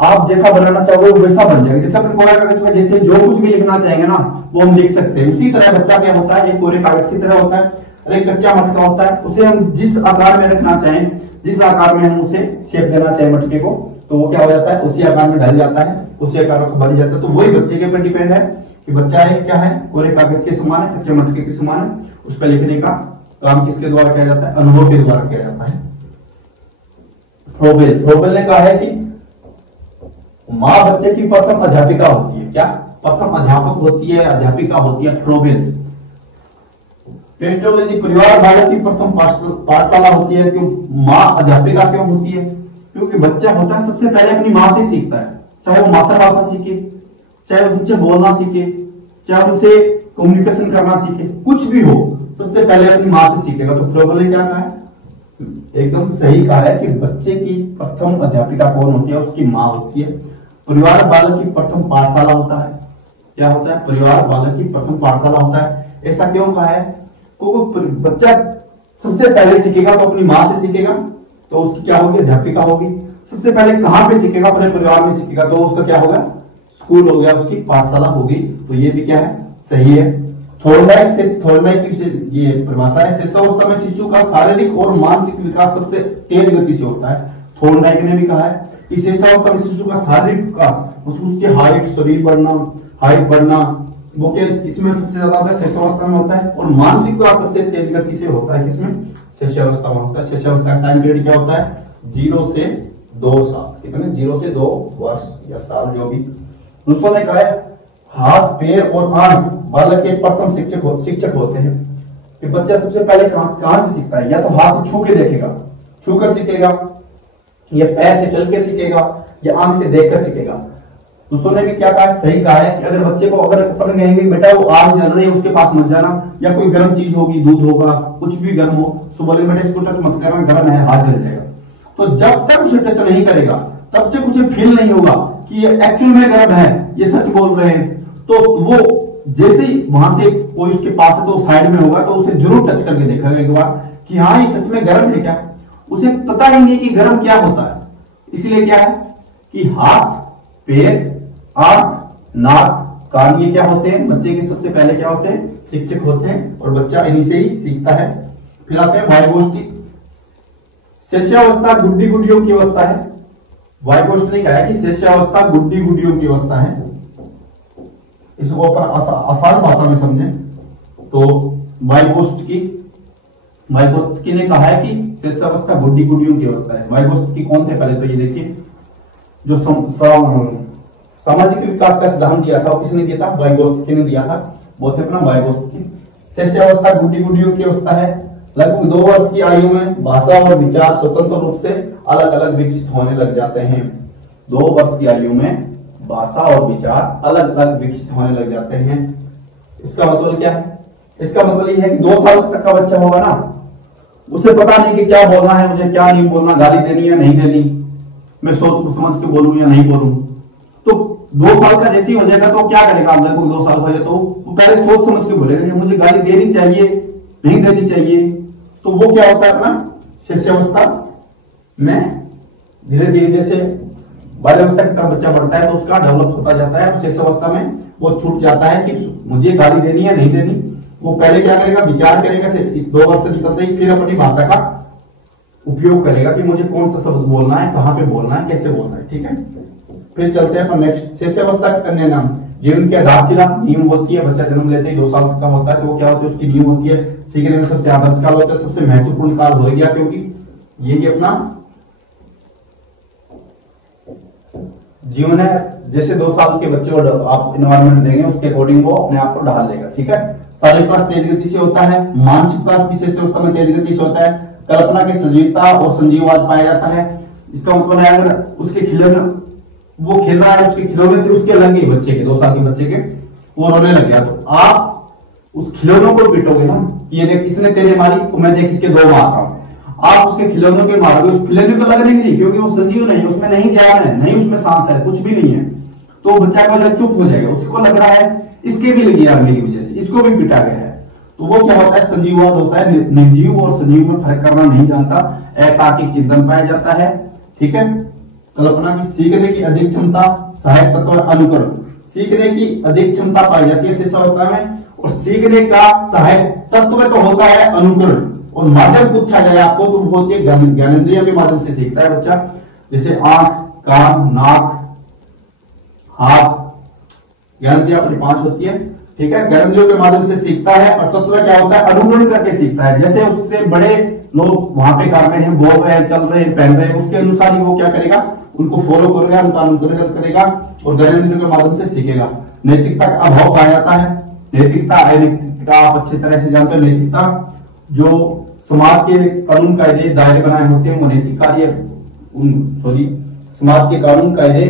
आप जैसा बनाना चाहोगे वो वैसा बन जाएगा। जैसे अपन कोरा कागज में जैसे जो कुछ भी लिखना चाहेंगे ना वो हम लिख सकते हैं, उसी तरह बच्चा क्या होता है, एक कोरे कागज की तरह होता है और एक कच्चा मटका होता है। उसे हम जिस आकार में रखना चाहें, जिस आकार में हम उसे शेप देना चाहें मटके को, तो वो क्या हो जाता है, उसी आकार में ढल जाता है, उसी आकार में बन जाता है। तो वही बच्चे के ऊपर डिपेंड है कि बच्चा एक क्या है, कोरे कागज के समान है, कच्चे मटके के समान है। उस पर लिखने का काम किसके द्वारा किया जाता है, अनुभव के द्वारा किया जाता है। फ्रोबेल ने कहा है कि मां बच्चे की प्रथम अध्यापिका होती है, क्या, प्रथम अध्यापक होती है, अध्यापिका होती है, फ्रोबेल। पेस्टोलॉजी, परिवार बालक की प्रथम पाठशाला होती है। क्यों मां अध्यापिका क्यों होती है, क्योंकि बच्चा होता है सबसे पहले अपनी मां से सीखता है, चाहे वो मातृभाषा सीखे, चाहे उनसे बोलना सीखे, चाहे उनसे कम्युनिकेशन करना सीखे, कुछ भी हो सबसे पहले अपनी मां से सीखेगा। तो फ्रोबेल ने क्या कहा है, एकदम सही कहा है कि बच्चे की प्रथम अध्यापिका कौन होती है, उसकी मां होती है। परिवार बालक की प्रथम पाठशाला होता है, क्या होता है, परिवार बालक की प्रथम पाठशाला होता है। ऐसा क्यों कहा है, क्योंकि बच्चा सबसे पहले सीखेगा तो अपनी मां से सीखेगा, तो उसकी क्या होगी, अध्यापिका होगी। सबसे पहले कहां पे सीखेगा, अपने परिवार में सीखेगा, तो उसका क्या होगा, स्कूल हो गया, उसकी पाठशाला होगी। तो ये भी क्या है, सही है। थोर्नडाइक की ये परिभाषा है, शिशुअवस्था में शिशु का शारीरिक और मानसिक विकास सबसे तेज गति से होता है। थोर्नडाइक ने भी कहा है कि शिशुअवस्था में शिशु का शारीरिक विकास, उसकी हाइट, शरीर बढ़ना, हाइट बढ़ना, वो क्या इसमें सबसे ज्यादा होता है, शिशुअवस्था में होता है। और मानसिक विकास सबसे तेज गति से होता है, किसमें, शिशुअवस्था में होता है। शिशुअवस्था का टाइम पीरियड क्या होता है, 0 से 2 साल, कितने, 0 से 2 वर्ष या साल, जो भी। रूसो ने कहा है हाथ, पैर और आंख बालक के प्रथम शिक्षक होते हैं। कि बच्चा सबसे पहले कहां से सीखता है, या तो हाथ से छू के देखेगा, छू कर सीखेगा, या पैर से चल के सीखेगा, या आंख से देख कर सीखेगा। रूसो ने भी क्या कहा है, सही कहा है कि अगर बच्चे को अगर अपन कहेंगे बेटा वो आग जल रही है उसके पास मत जाना, या कोई गर्म चीज होगी, दूध होगा, कुछ भी गर्म हो, तो बोले बेटा इसको टच मत करना, गर्म है, हाथ जल जाएगा। तो जब तक उसे टच नहीं करेगा तब तक उसे फील नहीं होगा कि ये एक्चुअल में गर्म है, ये सच बोल रहे हैं। तो वो जैसे ही वहां से कोई उसके पास है तो साइड में होगा तो उसे जरूर टच करके देखेगा एक बार कि हाँ ये सच में गर्म है क्या। उसे पता ही नहीं कि गर्म क्या होता है। इसलिए क्या है कि हाथ, पैर, आंख, नाक, कान ये क्या होते हैं, बच्चे के सबसे पहले क्या होते हैं, शिक्षक होते हैं और बच्चा इन्हीं से ही सीखता है। फिर आते हैं वायगोष्ठी। शिष्यावस्था गुड्डी गुडियों की अवस्था है। वायगोष्ठ ने कहा है कि शिष्यावस्था गुड्डी गुडियों की अवस्था है। इसको अपन आसान भाषा में समझें तो वायगोष्ठ ने कहा है कि शिष्यावस्था गुड्डी गुडियों की अवस्था है। वायगोष्ठ की कौन थे पहले तो ये देखिए, जो सामाजिक विकास का सिद्धांत दिया था वो किसने दिया था, वायगोष्ठ ने दिया था। वो थे अपना वायगोष्ठ। शिष्यावस्था गुड्डी गुडियों की अवस्था है। लगभग 2 वर्ष की आयु में भाषा और विचार स्वतंत्र रूप से अलग अलग विकसित होने लग जाते हैं। 2 वर्ष की आयु में भाषा और विचार अलग अलग विकसित होने लग जाते हैं। इसका मतलब क्या है, इसका मतलब ये है कि 2 साल तक का बच्चा होगा ना, उसे पता नहीं कि क्या बोलना है, मुझे क्या नहीं बोलना, गाली देनी या नहीं देनी, मैं सोच समझ के बोलूं या नहीं बोलूं। तो 2 साल का जैसे ही हो जाएगा तो क्या करेगा, लगभग 2 साल हो जाए तो पहले सोच समझ के बोलेगा मुझे गाली देनी चाहिए नहीं देनी चाहिए। तो वो क्या होता है अपना शिष्यावस्था में धीरे धीरे जैसे बाल्यावस्था की तरफ बच्चा बढ़ता है तो उसका डेवलप होता जाता है। शिष्यावस्था में वो छूट जाता है कि मुझे गाली देनी है नहीं देनी। वो पहले क्या करेगा, विचार करेगा, इस 2 वर्ष से निकलते ही फिर अपनी भाषा का उपयोग करेगा कि मुझे कौन सा शब्द बोलना है, कहाँ पे बोलना है, कैसे बोलना है। ठीक है, फिर चलते हैं अपन नेक्स्ट। शिष्यावस्था के अन्य नाम, जीवन की आधारशिला नींव होती है। बच्चा जन्म लेते ही 2 साल तक का होता है तो वो क्या होती है, उसकी नींव होती है। सीखने में सबसे आदर्श काल होता है, सबसे महत्वपूर्ण काल हो गया, क्योंकि ये अपना जीवन है। जैसे 2 साल के बच्चे को आप इन्वायरमेंट देंगे उसके अकॉर्डिंग वो अपने आप को ढाल लेगा। ठीक है, शारीरिक विकास तेज गति से होता है। मानसिक विकास भी शिष्यावस्था में तेज गति से होता है। कल्पना की सजीवता और संजीववाद पाया जाता है। इसका मतलब है अगर उसके खिलौने वो खेल रहा है, उसके खिलौने से उसके अलग ही बच्चे के 2 साल के बच्चे के वो रोने लग गया तो आप उस खिलौनों को पीटोगे ना, ये देख इसने तेरे मारी तो मैं देख इसके 2 मार रहा हूं। आप उसके खिलौनों के मारोगे, उस खिलौने को लगने ही नहीं, क्योंकि वो सजीव नहीं है, उसमें नहीं जान है, नहीं उसमें सांस है, कुछ भी नहीं है। तो बच्चा का चुप हो जाएगा, उसको लग रहा है इसके भी लगी आग मेरी वजह से, इसको भी पिटा गया है। तो वो क्या होता है, संजीववाद होता है। निर्जीव और सजीव में फर्क करना नहीं जानता, अतार्किक चिंतन पाया जाता है। ठीक है, कल्पना की सीखने की अधिक क्षमता, सहायक तत्व अनुकरण। सीखने की अधिक क्षमता पाई जाती है शिष्यावस्था में, और सीखने का सहायक तत्व तो होता है अनुकरण। और माध्यम पूछा जाए आपको तो वो होती है ज्ञानेंद्रियों के माध्यम से सीखता है बच्चा, जैसे आंख, कान, नाक, हाथ, ज्ञानेंद्रियां अपनी 5 होती है। ठीक है, ज्ञानेंद्रियों के माध्यम से सीखता है। और तत्व क्या होता है, अनुकरण करके सीखता है। जैसे उससे बड़े लोग वहां पे कर रहे हैं, बोल रहे हैं, चल रहे हैं, पहन रहे हैं, उसके अनुसार ही वो क्या करेगा, उनको फॉलो करेगा, उनका अनुकरण करेगा और ज्ञानेंद्रियों के माध्यम से सीखेगा। नैतिकता का अभाव पाया जाता है। नैतिकता, अनैतिकता आप अच्छी तरह से जानते हो। नैतिकता जो समाज के कानून कायदे दायरे बनाए होते हैं वो नैतिक कार्य, समाज के कानून कायदे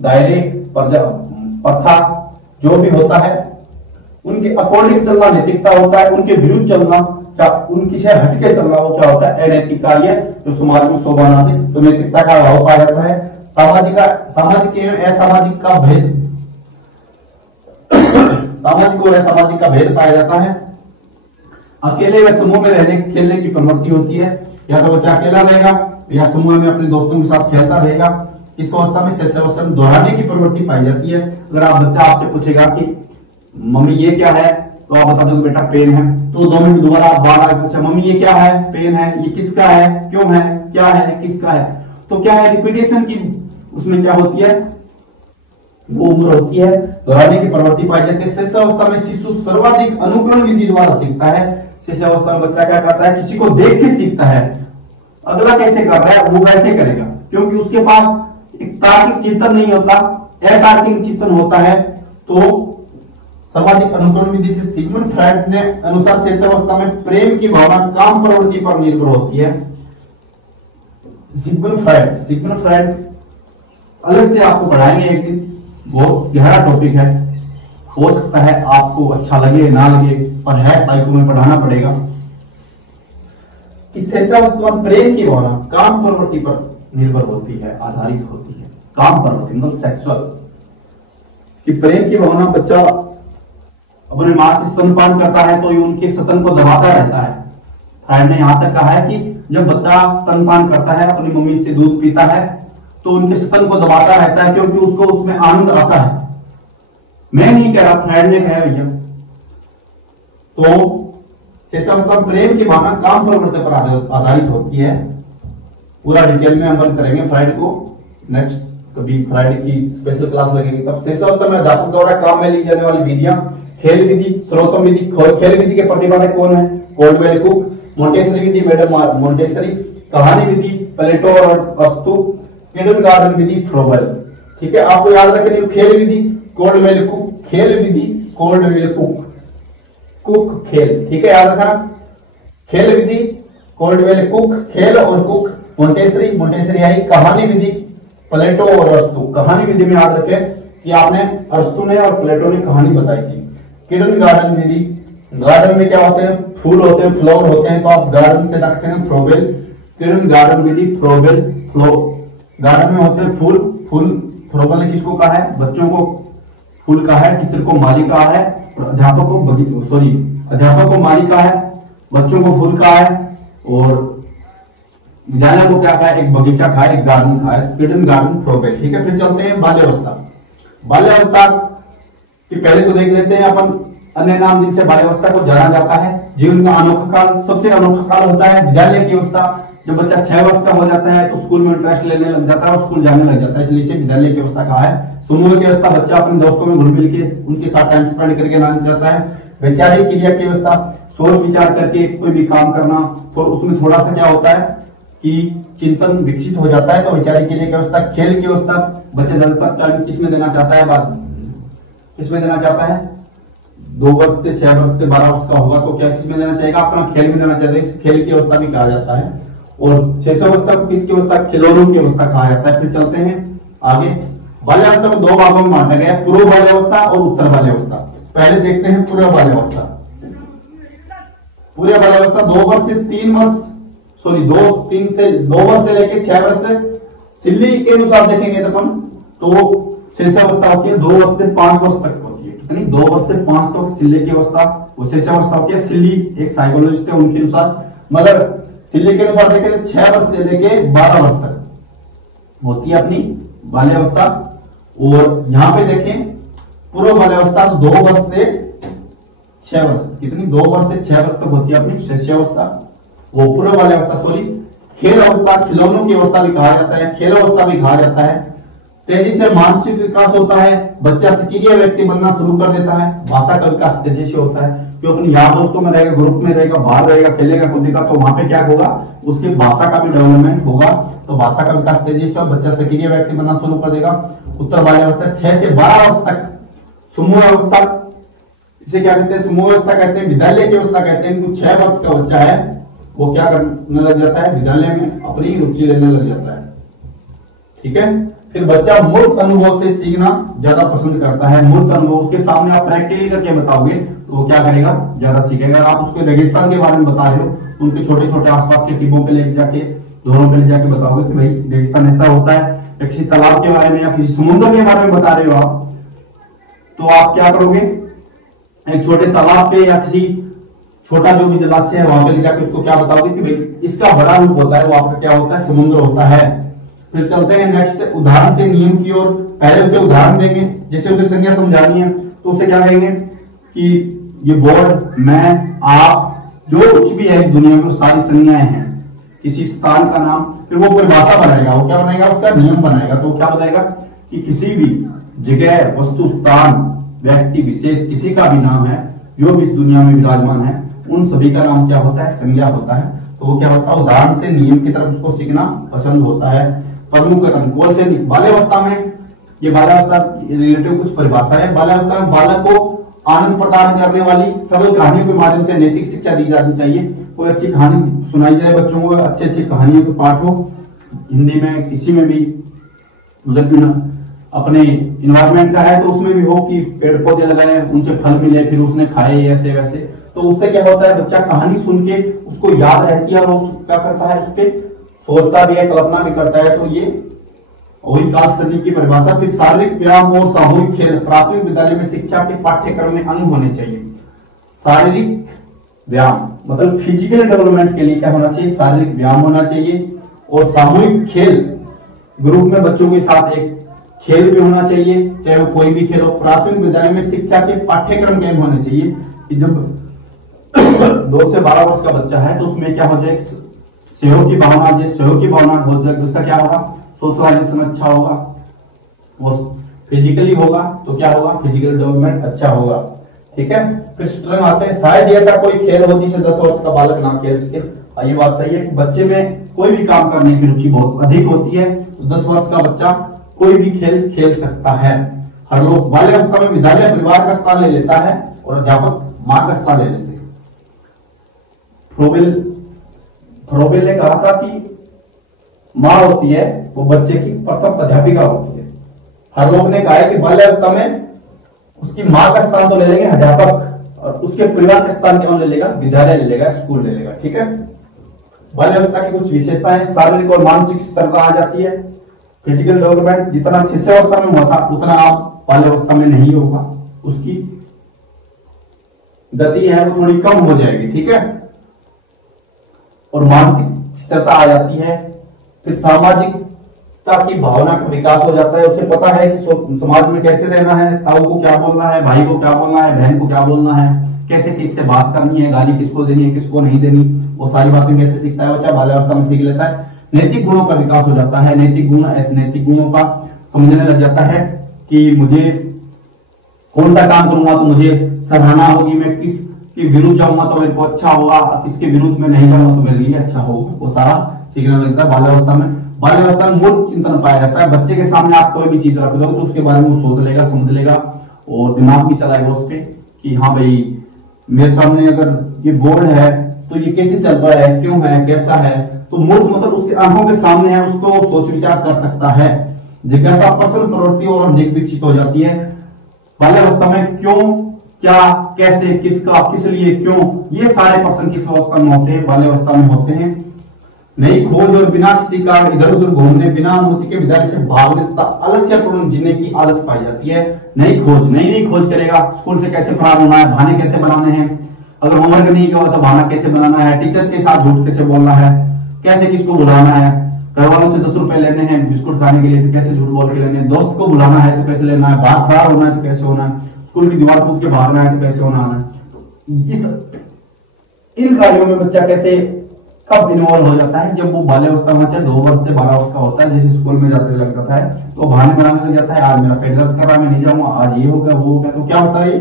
दायरे प्रथा जो भी होता है उनके अकॉर्डिंग चलना नैतिकता होता है। उनके विरुद्ध चलना, क्या उनकी से हटके चलना, वो क्या होता है, अनैतिक कार्य जो समाज में शोभा ना दे। तो नैतिकता का अभाव पाया जाता है। सामाजिक एवं असामाजिक का भेद, सामाजिक और असामाजिक का भेद पाया जाता है। अकेले व समूह में रहने खेलने की प्रवृत्ति होती है। या तो बच्चा अकेला रहेगा या समूह में अपने दोस्तों के साथ खेलता रहेगा। इस अवस्था में शिष्यावस्था में दोहराने की प्रवृत्ति पाई जाती है। अगर आप बच्चा आपसे पूछेगा कि मम्मी ये क्या है, तो आप बता दोगे बेटा पेन है, तो 2 मिनट दोबारा आप बार पूछा मम्मी ये क्या है, पेन है, ये किसका है, क्यों है, क्या है, किसका है। तो क्या है, रिपीटेशन की उसमें क्या होती है, वो उम्र होती है, दोहराने की प्रवृत्ति पाई जाती है। शिष्यावस्था में शिशु सर्वाधिक अनुकरण विधि द्वारा सीखता है। शिष्यावस्था में बच्चा क्या करता है, किसी को देख के सीखता है। अगला कैसे कर रहा है वो वैसे करेगा, क्योंकि उसके पास एक तार्किक चिंतन नहीं होता, अतार्किक चिंतन होता है। तो सर्वाधिक अनुकरण विधि से सिगमंड फ्रायड ने अनुसार शिष्यावस्था में प्रेम की भावना काम प्रवृत्ति पर निर्भर होती है। सिगमंड फ्रायड अलग से आपको पढ़ाएंगे एक दिन, बहुत गहरा टॉपिक है। हो सकता है आपको अच्छा लगे ना लगे, पर है साइको में पढ़ाना पड़ेगा। इस शिष्यावस्था में प्रेम की भावना काम प्रवृत्ति पर निर्भर होती है, आधारित होती है, काम पर होती है, मतलब सेक्सुअल कि प्रेम की भावना बच्चा अपने मां से स्तनपान करता है तो ये उनके स्तन को दबाता रहता है। फ्राइड ने यहां तक कहा है कि जब बच्चा स्तनपान करता है, अपनी मम्मी से दूध पीता है, तो उनके स्तन को दबाता रहता है क्योंकि उसको उसमें आनंद आता है। मैं नहीं कह रहा, फ्राइड ने कहा भैया। तो शेषावस्था प्रेम की भावना काम प्रवृत्ति पर आधारित होती है। पूरा डिटेल में हम करेंगे फ्राइड को, नेक्स्ट कभी फ्राइड की स्पेशल क्लास लगेगी तब। शेषावस्था में अध्यापक द्वारा काम में ली जाने वाली विधियां, खेल विधि, सर्वोत्तम विधि। खेल विधि के प्रतिपादक कौन है? Caldwell cook. मोंटेसरी विधि, मैडम मोंटेसरी। कहानी विधि, प्लेटो और अरस्तु। किंडरगार्टन विधि, फ्रोबेल। ठीक है, आपको याद रखनी, खेल विधि कोल्डवेल कुक, खेल विधि कोल्डवेल कुक, कुक खेल। ठीक है, याद रखना, खेल विधि कोल्डवेल कुक, खेल और कुक मोंटेसरी आई। कहानी विधि प्लेटो और अरस्तु। कहानी विधि में याद रखें कि आपने अरस्तु ने और प्लेटो ने कहानी बताई थी। किंडरगार्टन विधि, गार्डन में क्या होते हैं? फूल होते हैं, फ्लावर होते हैं, तो आप गार्डन से रखते हैं फ्रोबेल। किंडरगार्टन विधि फ्रोबेल, गार्डन में होते हैं फूल, फ्रोबेल ने किसको कहा है? बच्चों को फूल कहा है, टीचर को माली कहा है, अध्यापक को माली कहा है, बच्चों को फूल कहा है, और विद्यालय को क्या कहा है? एक बगीचा कहा है, एक गार्डन कहा है। Kindergarten Froebel. ठीक है, फिर चलते हैं बाल्यावस्था। बाल्यावस्था कि पहले तो देख लेते हैं अपन अन्य नाम जिनसे बाल्यावस्था को जाना जाता है। जीवन का अनोखा काल, सबसे अनोखा काल होता है विद्यालय की अवस्था। जब बच्चा 6 वर्ष का हो जाता है तो स्कूल में इंटरेस्ट लेने लग जाता है और स्कूल जाने लग जाता है, इसलिए इसे विद्यालय की अवस्था कहा है। समूह की अवस्था, बच्चा अपने दोस्तों में घुल मिल के उनके साथ टाइम स्पेंड करके जाना जाता है। वैचारिक क्रिया की अवस्था, सोच विचार करके कोई भी काम करना, तो उसमें थोड़ा सा क्या होता है कि चिंतन विकसित हो जाता है, तो वैचारिक क्रिया की अवस्था। खेल की अवस्था, बच्चा ज्यादातर टाइम किसमें देना चाहता है? किसमें देना चाहता है? 2 वर्ष से 6 वर्ष से 12 वर्ष का होगा तो क्या किसमें देना चाहेगा? अपना खेल में देना चाहता है, इस खेल की अवस्था भी कहा जाता है। और शेषावस्था को किसकी अवस्था? खिलौनों की अवस्था कहा जाता है। फिर चलते हैं आगे। बाल्यावस्था को 2 भागों में बांटा गया है, पूर्व बाल्यावस्था और उत्तर बाल्यावस्था। पहले देखते हैं पूर्व बाल्यावस्था। पूर्व बाल्यावस्था 2 वर्ष से 3 वर्ष, सॉरी 2 वर्ष से लेकर 6 वर्ष से, सिल्ली के अनुसार देखेंगे तो अपन तो शेषावस्था होती है 2 वर्ष से 5 वर्ष तक होती है। कितनी? 2 वर्ष से 5 तक सिल्ली की अवस्था, वो शेषावस्था होती है। सिल्ली एक साइकोलॉजिस्ट है, उनके अनुसार, मगर सिल्ली के अनुसार देखें 6 वर्ष से लेके 12 वर्ष तक होती है अपनी बाल्यावस्था। और यहां पे देखें पूर्व बाल्यावस्था 2 वर्ष से 6 वर्ष, कितनी? 2 वर्ष से 6 वर्ष तक होती है अपनी शिष्यावस्था, वो पूर्व बाल्यावस्था। सॉरी, खेल अवस्था, खिलौनों की अवस्था भी कहा जाता है, खेल अवस्था भी कहा जाता है। तेजी से मानसिक विकास होता है, बच्चा सक्रिय व्यक्ति बनना शुरू कर देता है। भाषा का विकास तेजी से होता है, क्योंकि अपने यार दोस्तों में रहेगा, ग्रुप में रहेगा, बाहर रहेगा, खेलेगा कूदेगा, तो वहां पे क्या होगा? उसकी भाषा का भी डेवलपमेंट होगा, तो भाषा का विकास तेजी से, बच्चा सक्रिय व्यक्ति बनना शुरू कर देगा। उत्तर बाल्यावस्था 6 से 12 वर्ष तक समूह अवस्था, इसे क्या कहते हैं? समूह अवस्था कहते हैं, विद्यालय की अवस्था कहते हैं। 6 वर्ष का बच्चा है वो क्या करने लग जाता है? विद्यालय में अपनी रुचि लेने लग जाता है। ठीक है, फिर बच्चा मूर्त अनुभव से सीखना ज्यादा पसंद करता है। मूर्त अनुभव, उसके सामने आप प्रैक्टिकली करके बताओगे तो वो क्या करेगा? ज्यादा सीखेगा। आप उसको रेगिस्तान के बारे में बता रहे हो, उनके छोटे छोटे आसपास के टीमों पे ले जाके, दोनों पे ले जाके बताओगे कि भाई रेगिस्तान ऐसा होता है, या किसी तालाब के बारे में या किसी समुद्र के बारे में बता रहे हो आप, तो आप क्या करोगे? एक छोटे तालाब पे या किसी छोटा जो भी जलाशय है वहां पे ले जाके उसको क्या बताओगे कि भाई इसका बड़ा रूप होता है, वो आपका क्या होता है? समुद्र होता है। फिर चलते हैं नेक्स्ट, उदाहरण से नियम की ओर। पहले उसे उदाहरण देंगे, जैसे उसे संज्ञा समझानी है तो उसे क्या कहेंगे कि ये बोर्ड, मैं, आप, जो कुछ भी है इस दुनिया में सारी संज्ञाएं हैं, किसी स्थान का नाम। फिर वो परिभाषा बनाएगा, वो क्या बनाएगा? उसका नियम बनाएगा। तो क्या बताएगा कि किसी भी जगह, वस्तु, स्थान, व्यक्ति विशेष, किसी का भी नाम है जो भी इस दुनिया में विराजमान है, उन सभी का नाम क्या होता है? संज्ञा होता है। तो वो क्या होता है? उदाहरण से नियम की तरफ उसको सीखना पसंद होता है। प्रमुख कथन, कौन से? बाल्यावस्था में, ये बाल्यावस्था रिलेटिव कुछ परिभाषा है। बाल्यावस्था में बालक को आनंद प्रदान करने वाली सरल कहानियों के माध्यम से नैतिक शिक्षा दी जानी चाहिए। कोई अच्छी कहानी सुनाई जाए बच्चों को, अच्छी अच्छी कहानियों के पाठ हो, हिंदी में किसी में भी, मतलब अपने इन्वायरमेंट का है तो उसमें भी हो कि पेड़ पौधे लगाए, उनसे फल मिले, फिर उसने खाए, ऐसे वैसे। तो उससे क्या होता है? बच्चा कहानी सुन के उसको याद रहती है और वो क्या करता है? उस पर सोचता भी है, कल्पना भी करता है, तो ये वही काल सदी की परिभाषा। फिर शारीरिक व्यायाम और सामूहिक खेल प्राथमिक विद्यालय में शिक्षा के पाठ्यक्रम में अंग होने चाहिए। शारीरिक व्यायाम मतलब फिजिकल डेवलपमेंट के लिए क्या होना चाहिए, शारीरिक व्यायाम होना चाहिए, और सामूहिक खेल ग्रुप में बच्चों के साथ एक खेल भी होना चाहिए, चाहे वो कोई भी खेल हो। प्राथमिक विद्यालय में शिक्षा के पाठ्यक्रम के अंग होने चाहिए कि जब 2 से 12 वर्ष का बच्चा है तो उसमें क्या हो जाए, सहयोग की भावना, सहयोग की भावना हो जाए। दूसरा क्या होगा, सोशलाइजेशन अच्छा होगा, वो फिजिकली होगा तो क्या होगा, फिजिकल डेवलपमेंट अच्छा होगा। ठीक है, फिर स्ट्रेंथ आते हैं, शायद ऐसा कोई खेल हो जिसे 10 वर्ष का बालक ना खेल सके। ये बात सही है, बच्चे में कोई भी काम करने की रुचि बहुत अधिक होती है, तो 10 वर्ष का बच्चा कोई भी खेल खेल सकता है। हर लोग बाल्यावस्था में विद्यालय परिवार का स्थान ले लेता है और अध्यापक मां का स्थान ले लेते हैं। फ्रोबेल ने कहा था कि मां होती है वो बच्चे की प्रथम अध्यापिका होती है। हर लोग ने कहा है कि बाल्यावस्था में उसकी मां का स्थान तो ले लेंगे अध्यापक, और उसके परिवार का स्थान कौन ले लेगा, विद्यालय ले लेगा, स्कूल ले लेगा। ठीक है, बाल्यावस्था की कुछ विशेषताएं, शारीरिक और मानसिक स्थिरता आ जाती है। फिजिकल डेवलपमेंट जितना शिष्यावस्था में हुआ था उतना आप बाल्यावस्था में नहीं होगा, उसकी गति है वो थोड़ी कम हो जाएगी। ठीक है, और मानसिक स्थिरता आ जाती है। फिर सामाजिकता की भावना का विकास हो जाता है, उसे पता है कि समाज में कैसे रहना है, ताऊ को क्या बोलना है, भाई को क्या बोलना है, बहन को क्या बोलना है, कैसे किससे बात करनी है, गाली किसको देनी है, किसको नहीं देनी, वो सारी बातें कैसे सीखता है बच्चा, बाल्यावस्था में सीख लेता है। नैतिक गुणों का विकास हो जाता है, नैतिक गुणों का समझने लग जाता है कि मुझे कौन सा काम करूंगा तो मुझे सराहना होगी, मैं किसके विरुद्ध जाऊंगा तो मेरे को अच्छा होगा, किसके विरुद्ध में नहीं जाऊंगा तो मेरे लिए अच्छा होगा, वो सारा सीखने लगता है बाल्यावस्था में। बाल्यावस्था में मूर्ख चिंतन पाया जाता है, बच्चे के सामने आप कोई भी चीज रख दो तो उसके बारे में वो सोच लेगा, समझ लेगा, और दिमाग भी चलाएगा उस पर कि हाँ भाई मेरे सामने अगर ये बोर्ड है तो ये कैसे चल रहा है, क्यों है, कैसा है। तो मूर्ख मतलब उसके आंखों के सामने है, उसको सोच विचार कर सकता है। जिज्ञासा पसंद प्रवृत्ति और अधिक विकसित हो जाती है बाल्यावस्था में। क्यों, क्या, कैसे, किसका, किस लिए, क्यों, ये सारे प्रश्न किस अवस्था में होते हैं, बाल्यावस्था में होते हैं। नई खोज और बिना किसी कारण इधर उधर घूमने, बिना अनुमति के विद्यालय से भागने तथा आलस्यपूर्ण जीने की आदत पाई जाती है। नई खोज करेगा, स्कूल से कैसे फरार होना है, बहाने कैसे बनाने हैं, अगर होमवर्क नहीं किया तो बहाना कैसे बनाना है, टीचर के साथ झूठ कैसे बोलना है, कैसे किसको बुलाना है, घर वालों से 10 रुपए लेने हैं बिस्कुट खाने के लिए तो कैसे झूठ बोल के लेने हैं, दोस्त को बुलाना है तो कैसे लेना है, बाहर फरार होना है तो कैसे होना है, स्कूल की दीवार कूद के भागना है तो कैसे होना है। इन कार्यों में बच्चा कैसे कब इन्वॉल्व हो जाता है, जब वो बाल्यावस्था में, चाहे 2 वर्ष से 12 वर्ष का होता है, जैसे स्कूल में जाते लग जाता है तो बहाने बनाने लग जाता है, आज मेरा पेट दर्द कर रहा है मैं नहीं जाऊंगा, आज ये हो गया वो हो गया। तो क्या होता है,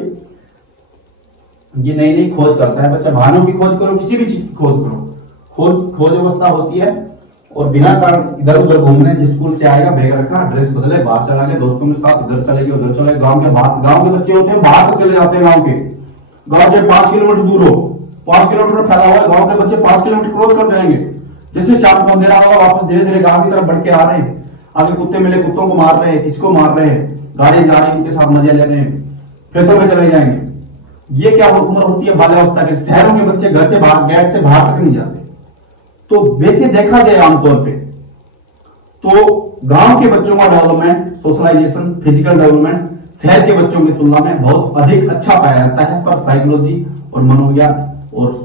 ये नई खोज करता है बच्चा। बहानों की खोज करो, किसी भी चीज की खोज करो, खोज अवस्था होती है। और बिना कारण इधर उधर घूमने, जिस स्कूल से आएगा बैग रखा, ड्रेस बदले, बाहर चला गया दोस्तों के साथ, इधर चले गए उधर चले। गांव के बच्चे होते हैं बाहर तक चले जाते हैं, गांव से 5 किलोमीटर दूर हो, 5 किलोमीटर फैला हुआ है, गांव के बच्चे 5 किलोमीटर क्रॉस कर जाएंगे। जैसे शाम को अंधेरा होगा वापस धीरे धीरे गांव की तरफ बढ़ के आ रहे हैं। आगे कुत्ते मिले, कुत्तों को मार रहे हैं, किसको मार रहे हैं, गाड़ी जा रही है, उनके साथ मजे ले रहे हैं, खेतों में चले जाएंगे। ये क्या उम्र होती है बाल्यावस्था के। शहरों के बच्चे घर से बाहर, गेट से बाहर तक नहीं जाते। तो वैसे देखा जाए आमतौर पे तो गांव के बच्चों का डेवलपमेंट, सोशलाइजेशन, फिजिकल डेवलपमेंट शहर के बच्चों की तुलना में बहुत अधिक अच्छा पाया जाता है। पर साइकोलॉजी और मनोविज्ञान और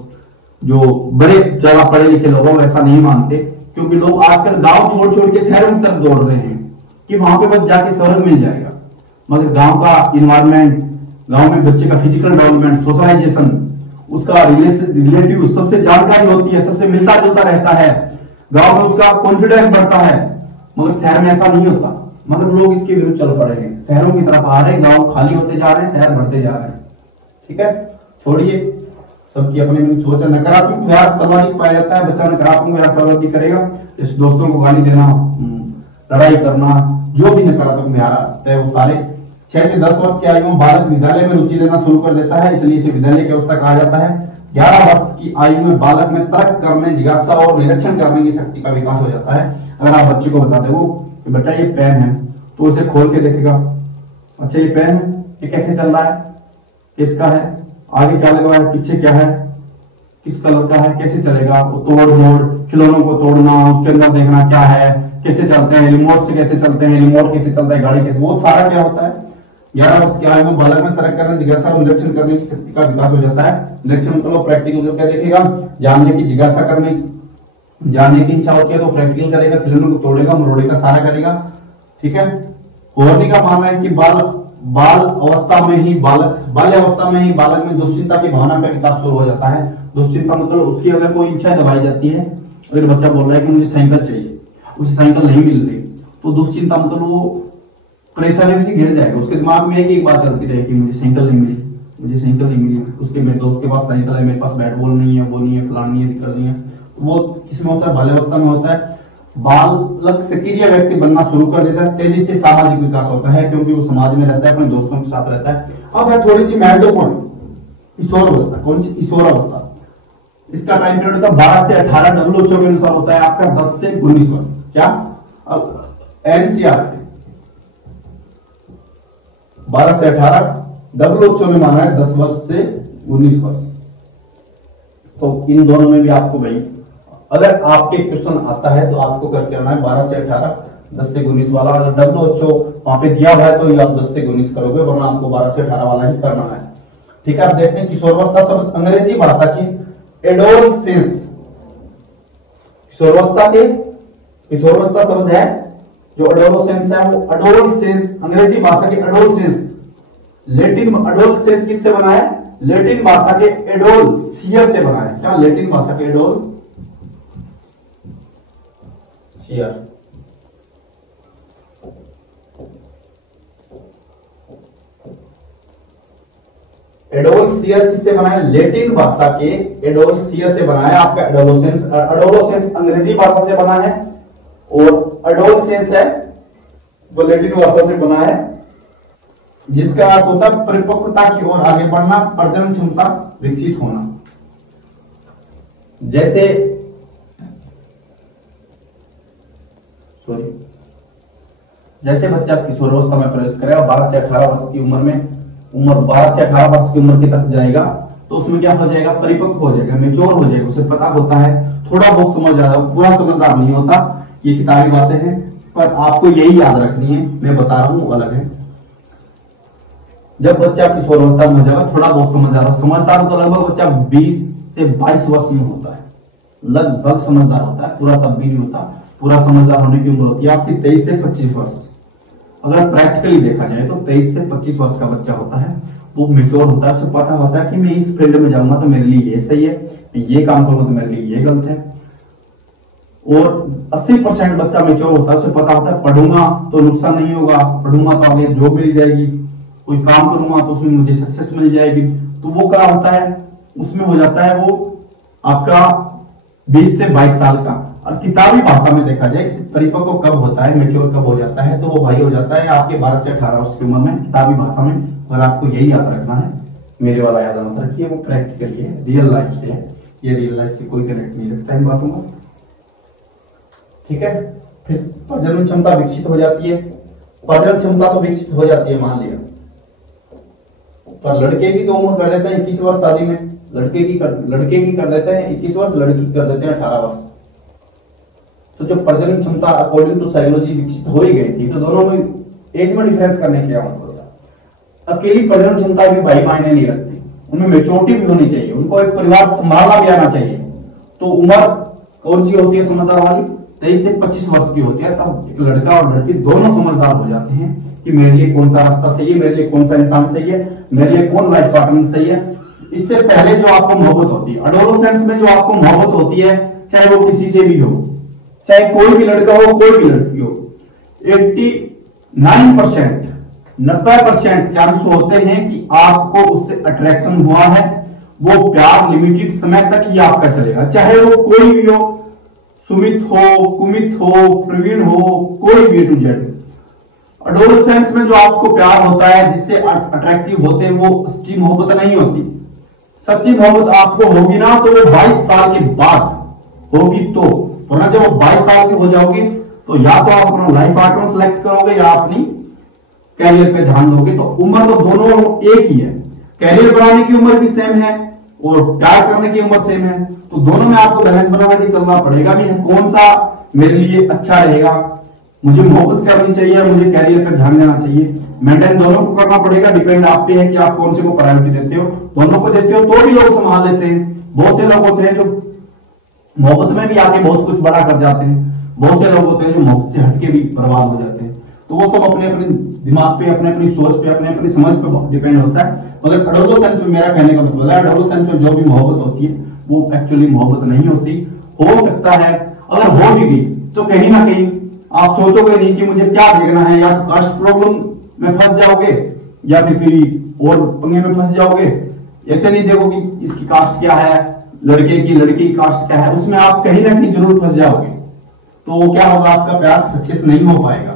जो बड़े ज्यादा पढ़े लिखे लोग ऐसा नहीं मानते, क्योंकि लोग आजकल गांव छोड़ छोड़ के शहरों की तरफ दौड़ रहे हैं कि वहां पे बस जाके स्वर्ग मिल जाएगा। मगर गांव का इन्वायरमेंट, गांव में बच्चे का फिजिकल डेवलपमेंट, सोशलाइजेशन, उसका रिलेटिव सबसे जानकारी होती है, सबसे मिलता जुलता रहता है, गांव में उसका कॉन्फिडेंस बढ़ता है। मगर शहर में ऐसा नहीं होता। मतलब लोग इसके विरुद्ध चल पड़े हैं, शहरों की तरफ आ रहे हैं, गांव खाली होते जा रहे हैं, शहर बढ़ते जा रहे हैं। ठीक है, छोड़िए, सबकी अपनी अपनी सोच है। नकारात्मक व्यवहार सर्वाधिक पाया जाता है, बच्चा नकारात्मक व्यवहार सर्वाधिक करेगा। इस दोस्तों को गाली देना, लड़ाई करना, जो भी नकारात्मक व्यवहार आते हैं वो सारे 6 से 10 वर्ष की आयु में बालक विद्यालय में रुचि लेना शुरू कर देता है, इसलिए इसे विद्यालय की अवस्था कहा जाता है। 11 वर्ष की आयु में बालक में तर्क करने, जिज्ञासा और निरीक्षण करने की शक्ति का विकास हो जाता है। अगर आप बच्चे को बताते हो कि बेटा ये पेन है, तो उसे खोल के देखेगा, अच्छा ये पेन है, ये कैसे चल रहा है, किसका है, आगे क्या लगा है, पीछे क्या है, किस कलर का है, कैसे चलेगा, वो तोड़ मोड़, खिलौनों को तोड़ना, उसके अंदर देखना क्या है, कैसे चलते हैं, रिमोट से कैसे चलते हैं, रिमोट कैसे चलता है, गाड़ी कैसे, वो सारा क्या होता है 11 वर्ष की आयु में बालक में तरक करने, जिज्ञासा और निरीक्षण करने की शक्ति का विकास हो जाता है। निरीक्षण मतलब प्रैक्टिकल क्या देखेगा, जानने की जिज्ञासा करने, जानने की इच्छा होती है तो प्रैक्टिकल करेगा, खिलौनों को तोड़ेगा, मरोड़ेगा, सारा करेगा। ठीक है। होर्नी का मानना है कि बाल अवस्था में ही बाल्य अवस्था में ही बालक में दुश्चिंता की भावना का विकास शुरू हो जाता है। दुश्चिंता मतलब उसकी अगर कोई इच्छा दबाई जाती है, अगर बच्चा बोल रहा है कि मुझे साइकिल चाहिए, उसे साइकिल नहीं मिल रही, तो दुश्चिंता मतलब वो परेशानी से घिर जाएगा। उसके दिमाग में एक बात चलती रहेगी, मुझे साइकिल नहीं मिली, मुझे साइकिल नहीं मिली, उसके मेरे दोस्त के पास साइकिल है, मेरे पास बैट बॉल नहीं है, वो नहीं है, फलान नहीं है, दिक्कत नहीं है। वो किसमें होता है, बाल्यावस्था में होता है। बालक सक्रिय व्यक्ति बनना शुरू कर देता है, तेजी से सामाजिक विकास होता है क्योंकि वो समाज में रहता है, अपने दोस्तों के साथ रहता है। अब है थोड़ी सी महत्वपूर्ण किशोर अवस्था। कौन सी किशोर अवस्था? इसका टाइम पीरियड होता है 12 से 18, WHO के अनुसार होता है आपका 10 से 19 वर्ष। क्या? अब एनसीईआरटी 12 से 18, WHO ने माना है 10 वर्ष से 19 वर्ष। तो इन दोनों में भी आपको भाई अगर आपके क्वेश्चन आता है तो आपको करके आना है 12 से 18, 10 से 19 वाला। अगर WHO वहां पे दिया हुआ है तो ये आप 10 से 19 करोगे, वरना आपको 12 से 18 वाला ही करना है। ठीक है। आप देखते हैं किशोरावस्था शब्द अंग्रेजी भाषा की एडोलसेंस, किशोरावस्था शब्द है जो एडोलसेंस है, वो एडोलसेंस अंग्रेजी भाषा के एडोलसेंस, लेटिन एडोलसेंस किससे बना है? लेटिन भाषा के एडोलसियर से बना है। क्या? लेटिन भाषा के एडोलसियर। एडोलसियर किससे बना है? लेटिन भाषा के एडोलसियर से बना है आपका एडोलसेंस। एडोलसेंस अंग्रेजी भाषा से बना है और एडोलसेंस है वो लेटिन भाषा से बना है, जिसका अर्थ होता है परिपक्वता की ओर आगे बढ़ना, प्रजनन क्षमता विकसित होना। जैसे बच्चा किशोरावस्था में प्रवेश करेगा 12 से 18 वर्ष की उम्र में, 12 से 18 वर्ष की उम्र के तक जाएगा तो उसमें क्या हो जाएगा? परिपक्व हो जाएगा, मेच्योर हो जाएगा। उसे पता होता है, थोड़ा बहुत समझ आ रहा है, पूरा समझदार नहीं होता। ये किताबी बातें हैं, पर आपको यही याद रखनी है, मैं बता रहा हूं अलग है। जब बच्चा किशोरावस्था में हो जाएगा, थोड़ा बहुत समझदार तो लगभग बच्चा 20 से 22 वर्ष में होता है, लगभग समझदार होता है, पूरा तब भी नहीं होता। पूरा समझदार होने की उम्र होती है आपकी 23 से 25 वर्ष। अगर प्रैक्टिकली देखा जाए तो 23 से 25 वर्ष का बच्चा होता है, वो मेच्योर होता है, उसे पता होता है कि मैं इस फील्ड में जाऊंगा तो मेरे लिए ये सही है, मैं ये काम करूंगा तो मेरे लिए ये गलत है। और 80% बच्चा मेच्योर होता है, उसे पता होता है पढ़ूंगा तो नुकसान नहीं होगा, पढ़ूंगा तो आगे जॉब मिल जाएगी, कोई काम करूंगा तो उसमें मुझे सक्सेस मिल जाएगी। तो वो क्या होता है, उसमें हो जाता है वो आपका 20 से 22 साल का। और किताबी भाषा में देखा जाए परिपक्व कब होता है, मेच्योर कब हो जाता है, तो वो भाई हो जाता है आपके 12 से 18 वर्ष की उम्र में, किताबी भाषा में। और आपको यही याद रखना है, मेरे वाला याद मत रखिए, वो प्रैक्टिकली है, रियल लाइफ से है, ये रियल लाइफ से कोई कनेक्ट नहीं रखता इन बातों का। ठीक है। फिर प्रजनन क्षमता विकसित हो जाती है। प्रजनन क्षमता तो विकसित हो जाती है मान लिया, पर लड़के की तो उम्र कर देते हैं 21 वर्ष शादी में, लड़के की कर देते हैं 21 वर्ष, लड़की की कर देते हैं 18 वर्ष। तो जो प्रजनन क्षमता अकॉर्डिंग टू साइकोलॉजी विकसित हो ही गई थी, तो दोनों में एज में डिफरेंस करने की क्या मतलब होता? अकेली प्रजनन क्षमता भी भाई मायने नहीं रखती, उनमें मेच्योरिटी भी होनी चाहिए, उनको एक परिवार संभालना भी आना चाहिए। तो उम्र कौन सी होती है समझदार वाली? 23 से 25 वर्ष की होती है। तब एक लड़का और लड़की दोनों समझदार हो जाते हैं कि मेरे लिए कौन सा रास्ता सही है, मेरे लिए कौन सा इंसान सही है, मेरे लिए कौन लाइफ पार्टनर सही है। इससे पहले जो आपको मोहब्बत होती है, एडोलसेंस में जो आपको मोहब्बत होती है, चाहे वो किसी से भी हो, चाहे कोई भी लड़का हो कोई भी लड़की हो, 89% 90% चांस होते हैं कि आपको उससे अट्रैक्शन हुआ है। वो प्यार लिमिटेड समय तक ही आपका चलेगा, चाहे वो कोई भी हो, सुमित हो, कुमित हो, प्रवीण हो, कोई भी टू जेड। एडोलसेंस में जो आपको प्यार होता है, जिससे अट्रैक्टिव होते हैं, वो सच्ची मोहब्बत नहीं होती। सच्ची मोहब्बत आपको होगी ना तो वो 22 साल के बाद होगी, तो वरना जब आप 22 साल के हो जाओगे तो या तो आप अपना लाइफ पार्टनर सेलेक्ट करोगे या अपनी कैरियर पे ध्यान दोगे। तो उम्र तो दोनों एक ही है, कैरियर बनाने की उम्र भी सेम है और प्यार करने की उम्र सेम है, तो दोनों में आपको बैलेंस बना के चलना पड़ेगा भी कौन सा मेरे लिए अच्छा रहेगा, मुझे मोहब्बत करनी चाहिए, मुझे कैरियर पर ध्यान देना चाहिए। मेंटेन दोनों को करना पड़ेगा, डिपेंड आप पे है कि आप कौन से को प्रायोरिटी देते हो। दोनों को देते हो तो भी लोग संभाल लेते हैं। बहुत से लोग होते हैं जो मोहब्बत में भी आके बहुत कुछ बड़ा कर जाते हैं, बहुत से लोग होते हैं जो मोहब्बत से हटके भी बर्बाद हो जाते हैं। तो वो सब अपने अपने दिमाग पे, अपने अपनी सोच पे, अपने अपनी समझ पे डिपेंड होता है। मगर एडोलेसेंस में मेरा कहने का मतलब है, एडोलेसेंस में जो भी मोहब्बत होती है वो एक्चुअली मोहब्बत नहीं होती। हो सकता है अगर हो भी गई तो कहीं ना कहीं आप सोचोगे नहीं कि मुझे क्या देखना है, या तो कास्ट प्रॉब्लम में फंस जाओगे या फिर कोई और पंगे में फंस जाओगे। ऐसे नहीं देखो कि इसकी कास्ट क्या है, लड़के की लड़की की कास्ट क्या है, उसमें आप कहीं ना कहीं जरूर फंस जाओगे। तो क्या होगा, आपका प्यार सक्सेस नहीं हो पाएगा।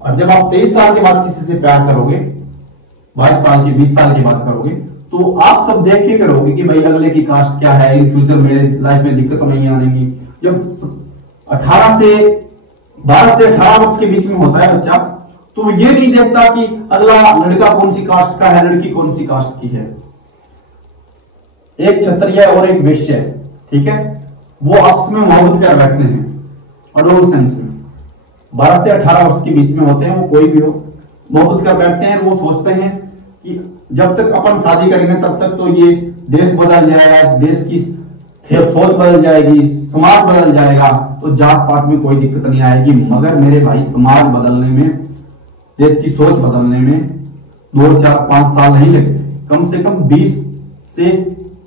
और जब आप 23 साल के बाद किसी से प्यार करोगे, 22 साल की 20 साल की बात करोगे, तो आप सब देख के करोगे कि भाई अगले की कास्ट क्या है, इन फ्यूचर मेरे लाइफ में दिक्कत नहीं आएगी। जब 12 से 18 वर्ष के बीच में होता है बच्चा, तो ये नहीं देखता कि अगला लड़का कौन सी कास्ट का है, लड़की कौन सी कास्ट की है। एक क्षत्रिय और एक वैश्य, ठीक है, वो आपस में मोहब्बत कर बैठते हैं एडोलेसेंस में। 12 से 18 वर्ष के बीच में होते हैं, वो कोई भी हो, मोहब्बत कर बैठते हैं। वो सोचते हैं कि जब तक अपन शादी करेंगे तब तक तो ये देश बदल जाएगा, देश की सोच बदल जाएगी, समाज बदल जाएगा, तो जात पात में कोई दिक्कत नहीं आएगी। मगर मेरे भाई, समाज बदलने में, देश की सोच बदलने में 2, 4, 5 साल नहीं लगते, कम से कम 20 से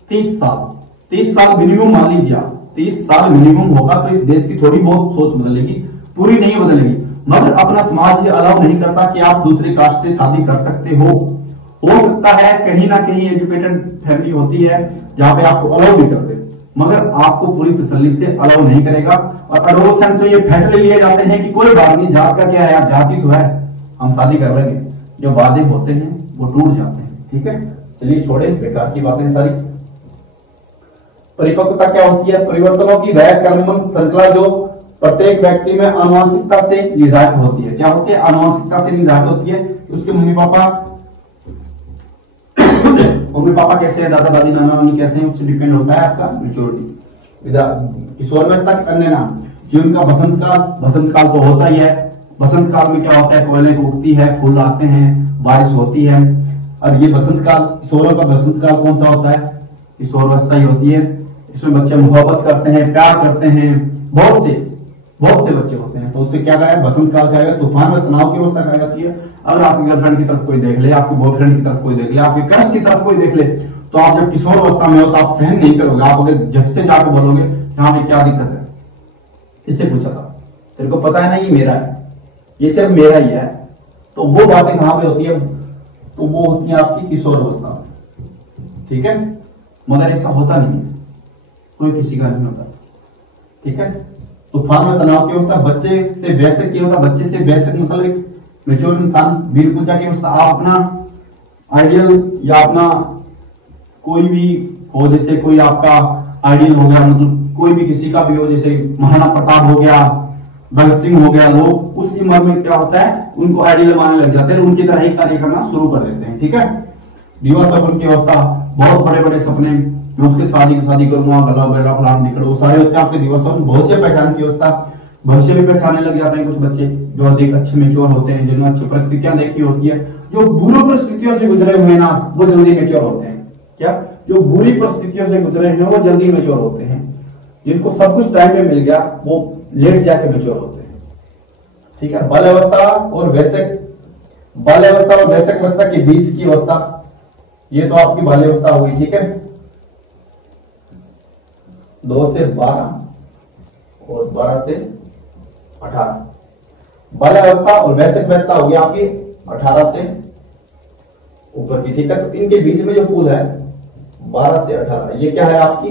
30 साल मिनिमम मान लीजिए आप। 30 साल मिनिमम होगा तो इस देश की थोड़ी बहुत सोच बदलेगी, पूरी नहीं बदलेगी। मगर अपना समाज ये अलाउ नहीं करता कि आप दूसरी कास्ट से शादी कर सकते हो। सकता है कहीं ना कहीं एजुकेटेड फैमिली होती है जहां पे आपको अलाउ भी कर दे, मगर आपको पूरी तसल्ली से अलाउ नहीं करेगा। और एडोलेसेंस में ये फैसले लिए जाते हैं कि कोई बात नहीं, जात का क्या है यार, जाति तो है, हम शादी कर लेंगे। जो वादे होते हैं वो टूट जाते हैं, ठीक है। चलिए छोड़े बेकार की बातें सारी। परिपक्वता क्या होती है? परिवर्तनों की वह कर्मबद्ध श्रृंखला जो प्रत्येक व्यक्ति में आनुवंशिकता से निर्धारित होती है। क्या होती है? आनुवंशिकता से निर्धारित होती है। उसके मम्मी पापा कैसे हैं, दादा दादी नाना नानी कैसे हैं, उससे डिपेंड होता है आपका मेच्योरिटी। किशोरावस्था के अन्य नाम, जीवन का बसंत काल तो होता ही है। बसंत काल में क्या होता है? कोयले उगती है, फूल आते हैं, बारिश होती है। और ये बसंत काल, किशोरों का बसंत काल कौन सा होता है? किशोरावस्था ही होती है। इसमें बच्चे मोहब्बत करते हैं, प्यार करते हैं, बहुत से बच्चे होते हैं। तो उससे क्या कहा है? बसंत काल कहा है। तूफान में तनाव की अवस्था कहा जाती है। अगर आपकी गर्लफ्रेंड की तरफ कोई देख ले, आपके बॉयफ्रेंड की तरफ कोई देख ले, आपके क्रश की तरफ कोई देख ले, तो आप जब किशोर अवस्था में हो तो आप सहन नहीं करोगे। आप अगर झट से जाकर बोलोगे यहाँ पे क्या दिक्कत है, किससे पूछा था, तेरे को पता है ना ये मेरा है, ये सिर्फ मेरा ही है। तो वो बातें कहां पे होती है? तो वो होती है आपकी किशोर अवस्था में, ठीक है। मगर ऐसा होता नहीं है, कोई किसी का नहीं होता, ठीक है। तूफान में तनाव की अवस्था, बच्चे से वयस्क की अवस्था, बच्चे से वयस्क मतलब एक मेच्योर इंसान, वीर पूजा की अवस्था। आप अपना आइडियल या अपना कोई भी हो, जैसे कोई आपका आइडियल हो गया, मतलब कोई भी किसी का भी हो, जैसे महाराणा प्रताप हो गया, भगत सिंह हो गया, लोग उस उम्र में क्या होता है, उनको आइडियल मानने लग जाते हैं, उनकी तरह ही कार्य करना शुरू कर देते हैं, ठीक है। युवा सपन की अवस्था, बहुत बड़े बड़े सपने, मैं उसके शादी करूंगा, गला बेला फलान दिखड़ो, सारे होते हैं आपके दिवस। भविष्य पहचान की अवस्था, भविष्य भी पहचानने लग जाते हैं कुछ बच्चे जो अधिक अच्छे मेच्योर होते हैं, जिन्होंने अच्छी परिस्थितियां देखी होती है। जो बुरी परिस्थितियों से गुजरे हुए ना, वो जल्दी मेच्योर होते हैं। क्या? जो बुरी परिस्थितियों से गुजरे हैं वो जल्दी मेच्योर होते हैं। जिनको सब कुछ टाइम में मिल गया वो लेट जाके मेच्योर होते हैं, ठीक है। बाल्यावस्था और वयस्क अवस्था के बीच की अवस्था, ये तो आपकी बाल्यावस्था हो गई, ठीक है। 2 से 12 और 12 से 18 बाल्यावस्था, और वयस्क अवस्था होगी आपकी 18 से ऊपर की, ठीक है। तो इनके बीच में जो पुल है 12 से 18, ये क्या है? आपकी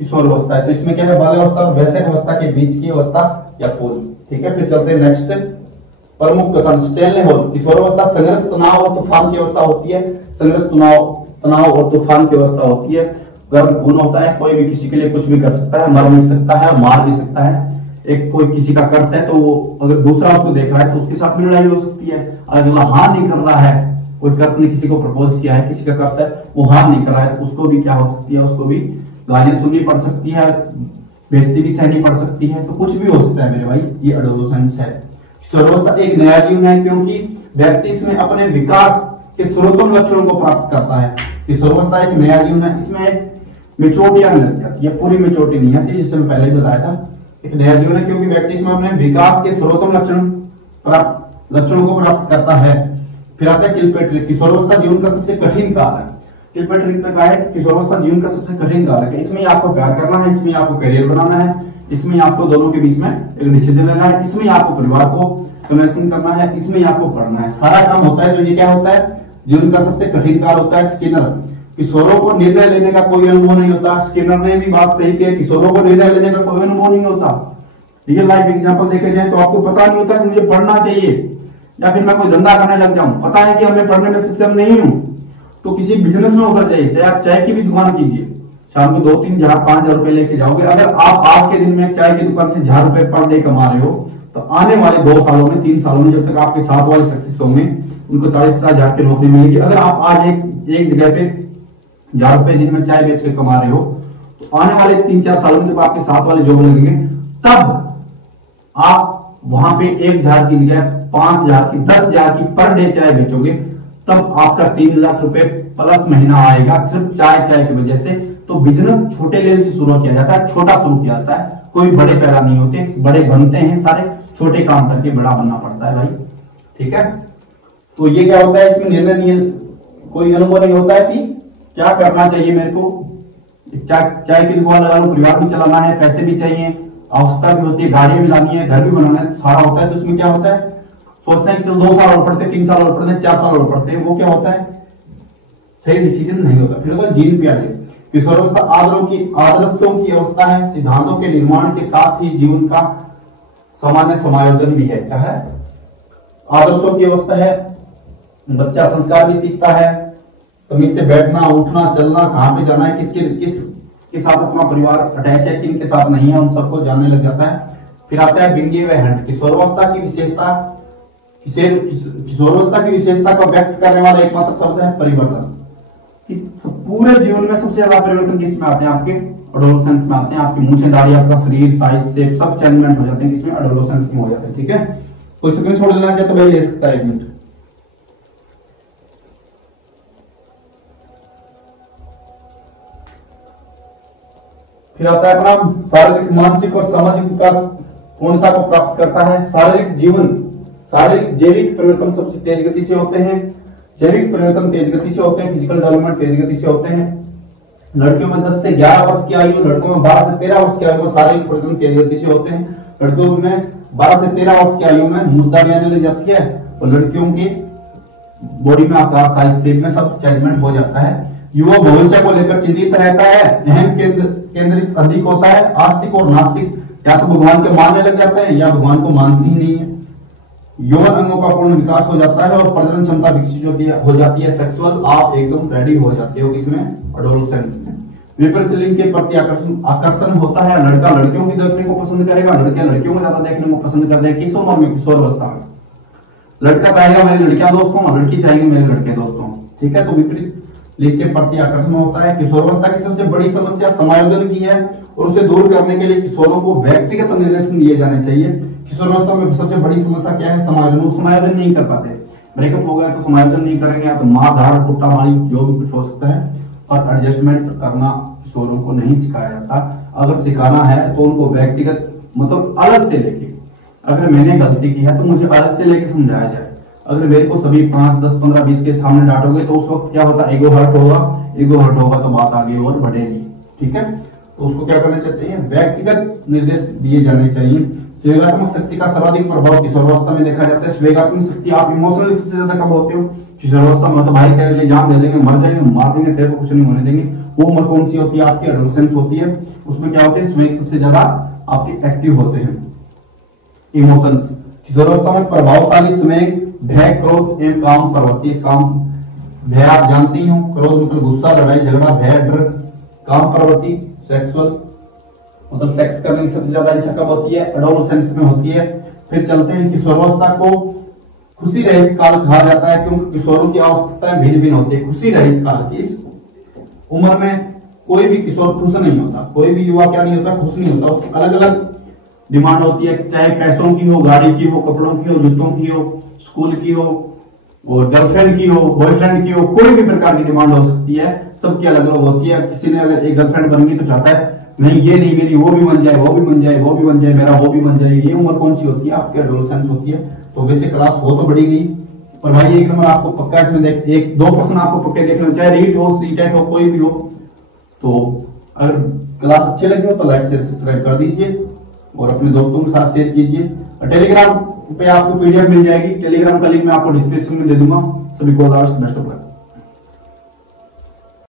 किशोर अवस्था है। तो इसमें क्या है? बाल्यावस्था और वयस्क अवस्था के बीच की अवस्था या पुल, ठीक है। फिर चलते हैं नेक्स्ट, प्रमुख कथन स्टेनले हॉल। किशोर अवस्था संघर्ष, तनाव और तूफान की अवस्था होती है। संघर्ष, तनाव और तूफान की अवस्था होती है। गर्म खून होता है, कोई भी किसी के लिए कुछ भी कर सकता है, मर भी सकता है, मार भी सकता है। एक कोई किसी का कर्ज है तो वो अगर दूसरा उसको देख रहा है तो उसके साथ भी लड़ाई हो सकती है। अगला हाँ नहीं कर रहा है कोई कर्स ने किसी को प्रपोज किया है, किसी का कर्स है वो हार नहीं कर रहा है, उसको भी क्या हो सकती है, उसको भी गालियां सुननी पड़ सकती है, बेइज्जती भी सहनी पड़ सकती है, तो कुछ भी हो सकता है मेरे भाई। ये एडोलेसेंस है। किशोरावस्था एक नया जीवन है क्योंकि व्यक्ति इसमें अपने विकास के सर्वोत्तम लक्षणों को प्राप्त करता है। किशोरावस्था एक नया जीवन है, इसमें मेच्योरिटी आने लग जाती है, पूरी मेच्योरिटी नहीं आती, जिससे मैं पहले ही बताया था। एक नया जीवन है क्योंकि व्यक्ति इसमें अपने विकास के सर्वोत्तम लक्षणों को प्राप्त करता है। फिर आता है किल्पेट्रिक। किशोरावस्था जीवन का सबसे कठिन काल है। किल्पेट्रिक ने कहा है किशोरावस्था जीवन का सबसे कठिन काल है। इसमें आपको प्यार करना है, इसमें आपको करियर बनाना है, इसमें आपको दोनों के बीच में एक डिसीजन लेना है, इसमें आपको परिवार को कन्वर्सन करना है, इसमें आपको पढ़ना है, सारा काम होता है। तो ये क्या होता है, जीवन का सबसे कठिन काल होता है। स्किनर, किशोरों को निर्णय लेने का कोई अनुभव नहीं होता। स्किनर ने भी बात सही की, किशोरों को निर्णय लेने का कोई अनुभव नहीं होता। रियल लाइफ एग्जांपल देखे जाए तो आपको पता नहीं होता कि मुझे पढ़ना चाहिए या फिर मैं कोई धंधा करने लग जाऊं, पता है कि हमें पढ़ने में सक्षम नहीं हूं, तो किसी बिजनेस में उतर जाइए, चाहे आप चाय की भी दुकान कीजिए, शाम को 2-3 5,000 रुपए लेके जाओगे। अगर आप आज के दिन में चाय की दुकान से 1,000 रुपए पर डे कमा रहे हो, तो आने वाले 2 सालों में 3 सालों में जब तक आपके साथ वाले सक्सेस होंगे उनको 40,000 की नौकरी मिलेगी। अगर आप आज एक जगह पे 1,000 रुपए दिन में चाय बेच के कमा रहे हो, तो आने वाले 3-4 सालों में जब आपके साथ वाले जॉब लगेंगे, तब आप वहां पे 1,000 की जगह 5,000 की 10,000 की पर डे चाय बेचोगे, तब आपका 3 लाख रुपए प्लस महीना आएगा सिर्फ चाय की वजह से। तो बिजनेस छोटे लेवल से शुरू किया जाता है, छोटा शुरू किया जाता है, कोई बड़े पैदा नहीं होते, बड़े बनते हैं सारे, छोटे काम करके बड़ा बनना पड़ता है भाई, ठीक है। तो ये क्या होता है, इसमें निर्णय नहीं, कोई अनुभव नहीं होता है कि क्या करना चाहिए मेरे को, चाय की दुकान लगा लो, परिवार भी चलाना है, पैसे भी चाहिए, आवश्यकता भी होती है, गाड़ियां भी लानी है, घर भी बनाना है, सारा होता है। तो इसमें क्या होता है, सोचते हैं कि चल 2 साल और पढ़ते, 3 साल और पढ़ते, 4 साल और पढ़ते हैं, वो क्या होता है, सही डिसीजन नहीं होता। फिर होता है जीन प्याले। किशोरावस्था आदर्शों की अवस्था है, सिद्धांतों के निर्माण के साथ ही जीवन का सामान्य समायोजन भी है। क्या है, आदर्शों की अवस्था है, बच्चा संस्कार भी सीखता है, तमीज से बैठना, उठना, चलना, कहां पे जाना है, किसके साथ अपना परिवार अटैच है, किन के साथ नहीं है, उन सबको जानने लग जाता है। फिर आता है बिंगी व हंट। किशोरावस्था की विशेषता को व्यक्त करने वाला एकमात्र शब्द है परिवर्तन। कि पूरे जीवन में सबसे ज्यादा परिवर्तन किसमें आते हैं, आपके एडोलेसेंस में आते हैं। आपकी मूंछें, दाढ़ी, आपका शरीर, साइज, शेप सब चेंजमेंट हो जाते हैं, किसमें, एडोलेसेंस में हो जाते हैं, ठीक है। कोई सेकंड छोड़ लेना चाहे तो भाई ले सकता है, 1 मिनट। फिर आता है अपना शारीरिक, मानसिक और सामाजिक विकास पूर्णता को प्राप्त करता है। शारीरिक जैविक परिवर्तन सबसे तेज गति से होते हैं, जैविक परिवर्तन तेज गति से होते हैं, फिजिकल डेवलपमेंट तेज गति से होते हैं। लड़कियों में 10 से 11 वर्ष की आयु, लड़कों में 12 से 13 वर्ष की आयु में शारीरिक परिवर्तन तेज गति से होते हैं। लड़कियों में 12 से 13 वर्ष की आयु में मूंछदाढ़ी आने लग जाती है, और लड़कियों की बॉडी में आकार, साइज, शेप में सब चेंजमेंट हो जाता है। युवा भविष्य को लेकर चिंतित रहता है, अहम केंद्रित अधिक होता है, आस्तिक और नास्तिक या तो भगवान के मानने लग जाते हैं या भगवान को मानते ही नहीं है। यौन अंगों का पूर्ण विकास हो जाता है और प्रजनन क्षमता विकसित हो जाती है। सेक्सुअल आप एकदम रेडी हो जाते हो, किसमें, एडोलेसेंस में। विपरीत लिंग के प्रति आकर्षण होता है, लड़का लड़कियों की देखने को पसंद करेगा, लड़कियां लड़कियों को ज्यादा देखने को पसंद करते हैं। किस उम्र में, किशोरावस्था में। लड़का चाहेगा मेरी लड़कियां दोस्त हों, लड़की चाहेगी मेरे लड़के दोस्त हों, ठीक है। तो विपरीत लिंग के प्रति आकर्षण होता है। किशोरावस्था की सबसे बड़ी समस्या समायोजन की है, और उसे दूर करने के लिए किशोरों को व्यक्तिगत निर्देशन दिए जाने चाहिए। किशोरावस्था में सबसे बड़ी समस्या क्या है, समायोजन। वो समायोजन नहीं कर पाते, ब्रेकअप हो गया तो समायोजन नहीं करेंगे, या तो मार धाड़, कुट्टा मारी, जो भी कुछ हो सकता है। और एडजस्टमेंट करना किशोरों को नहीं सिखाया जाता। अगर सिखाना है तो उनको व्यक्तिगत, मतलब अलग से लेके, अगर मैंने गलती की है तो मुझे अलग से लेके समझाया जाए। अगर मेरे को सभी 5, 10, 15, 20 के सामने डांटोगे तो उस वक्त क्या होता है, ईगो हर्ट होगा तो बात आगे और बढ़ेगी, ठीक है। तो उसको क्या करना चाहिए, व्यक्तिगत निर्देश दिए जाने चाहिए। स्वेगात्मक शक्ति का सर्वाधिक प्रभाव किशोरावस्था में देखा जाता है। स्वेगात्मक शक्ति, आप इमोशनली सबसे ज्यादा कब होते हो, किशोरावस्था में। तो भाई तेरे लिए जान दे देंगे, मर जाएंगे, मार देंगे, तेरे को कुछ नहीं होने देंगे। वो उम्र कौन सी होती है, आपकी एडोलेसेंस होती है। उसमें क्या होते हैं, स्वेग सबसे ज्यादा आपके एक्टिव होते हैं, इमोशंस। किशोरावस्था में प्रभावशाली स्वेग भय, क्रोध एवं काम प्रवृत्ति। काम, भय आप जानती हो, क्रोध मतलब गुस्सा, लड़ाई झगड़ा, भय डर। काम प्रवृत्ति सेक्सुअल, मतलब सेक्स करने की सबसे ज्यादा इच्छा कब होती है, एडोलेसेंस में होती है। फिर चलते हैं किशोरावस्था को खुशी रहित काल कहा जाता है, क्योंकि किशोरों की आवश्यकताएं भिन्न भिन्न होती है। खुशी रहित काल की इस उम्र में कोई भी किशोर खुश नहीं होता, कोई भी युवा क्या नहीं होता, खुश नहीं होता। उसकी अलग अलग डिमांड होती है, चाहे पैसों की हो, गाड़ी की हो, कपड़ों की हो, जूतों की हो, स्कूल की हो, और गर्लफ्रेंड की हो, बॉयफ्रेंड की हो, कोई भी प्रकार की डिमांड हो सकती है, सबकी अलग अलग होती है। किसी ने अगर एक गर्लफ्रेंड बन गई तो चाहता है नहीं ये नहीं मेरी वो भी बन जाए, वो भी बन जाए, वो भी बन जाए, मेरा वो भी बन जाए। ये उम्र कौन सी होती है? आपके एडोलेसेंस होती है। तो वैसे क्लास हो तो बढ़ी गई, पर भाई एक नंबर आपको पक्का इसमें देख, एक दो प्रश्न आपको पक्के देखने, चाहे रीट हो, सीटेट हो, कोई भी हो। तो अगर क्लास अच्छे लगे हो तो लाइक शेयर सब्सक्राइब कर दीजिए और अपने दोस्तों के साथ शेयर कीजिए। और टेलीग्राम पे आपको पीडीएफ मिल जाएगी, टेलीग्राम का लिंक मैं आपको डिस्क्रिप्शन में दे दूंगा। सभी को बेस्ट ऑफ लक।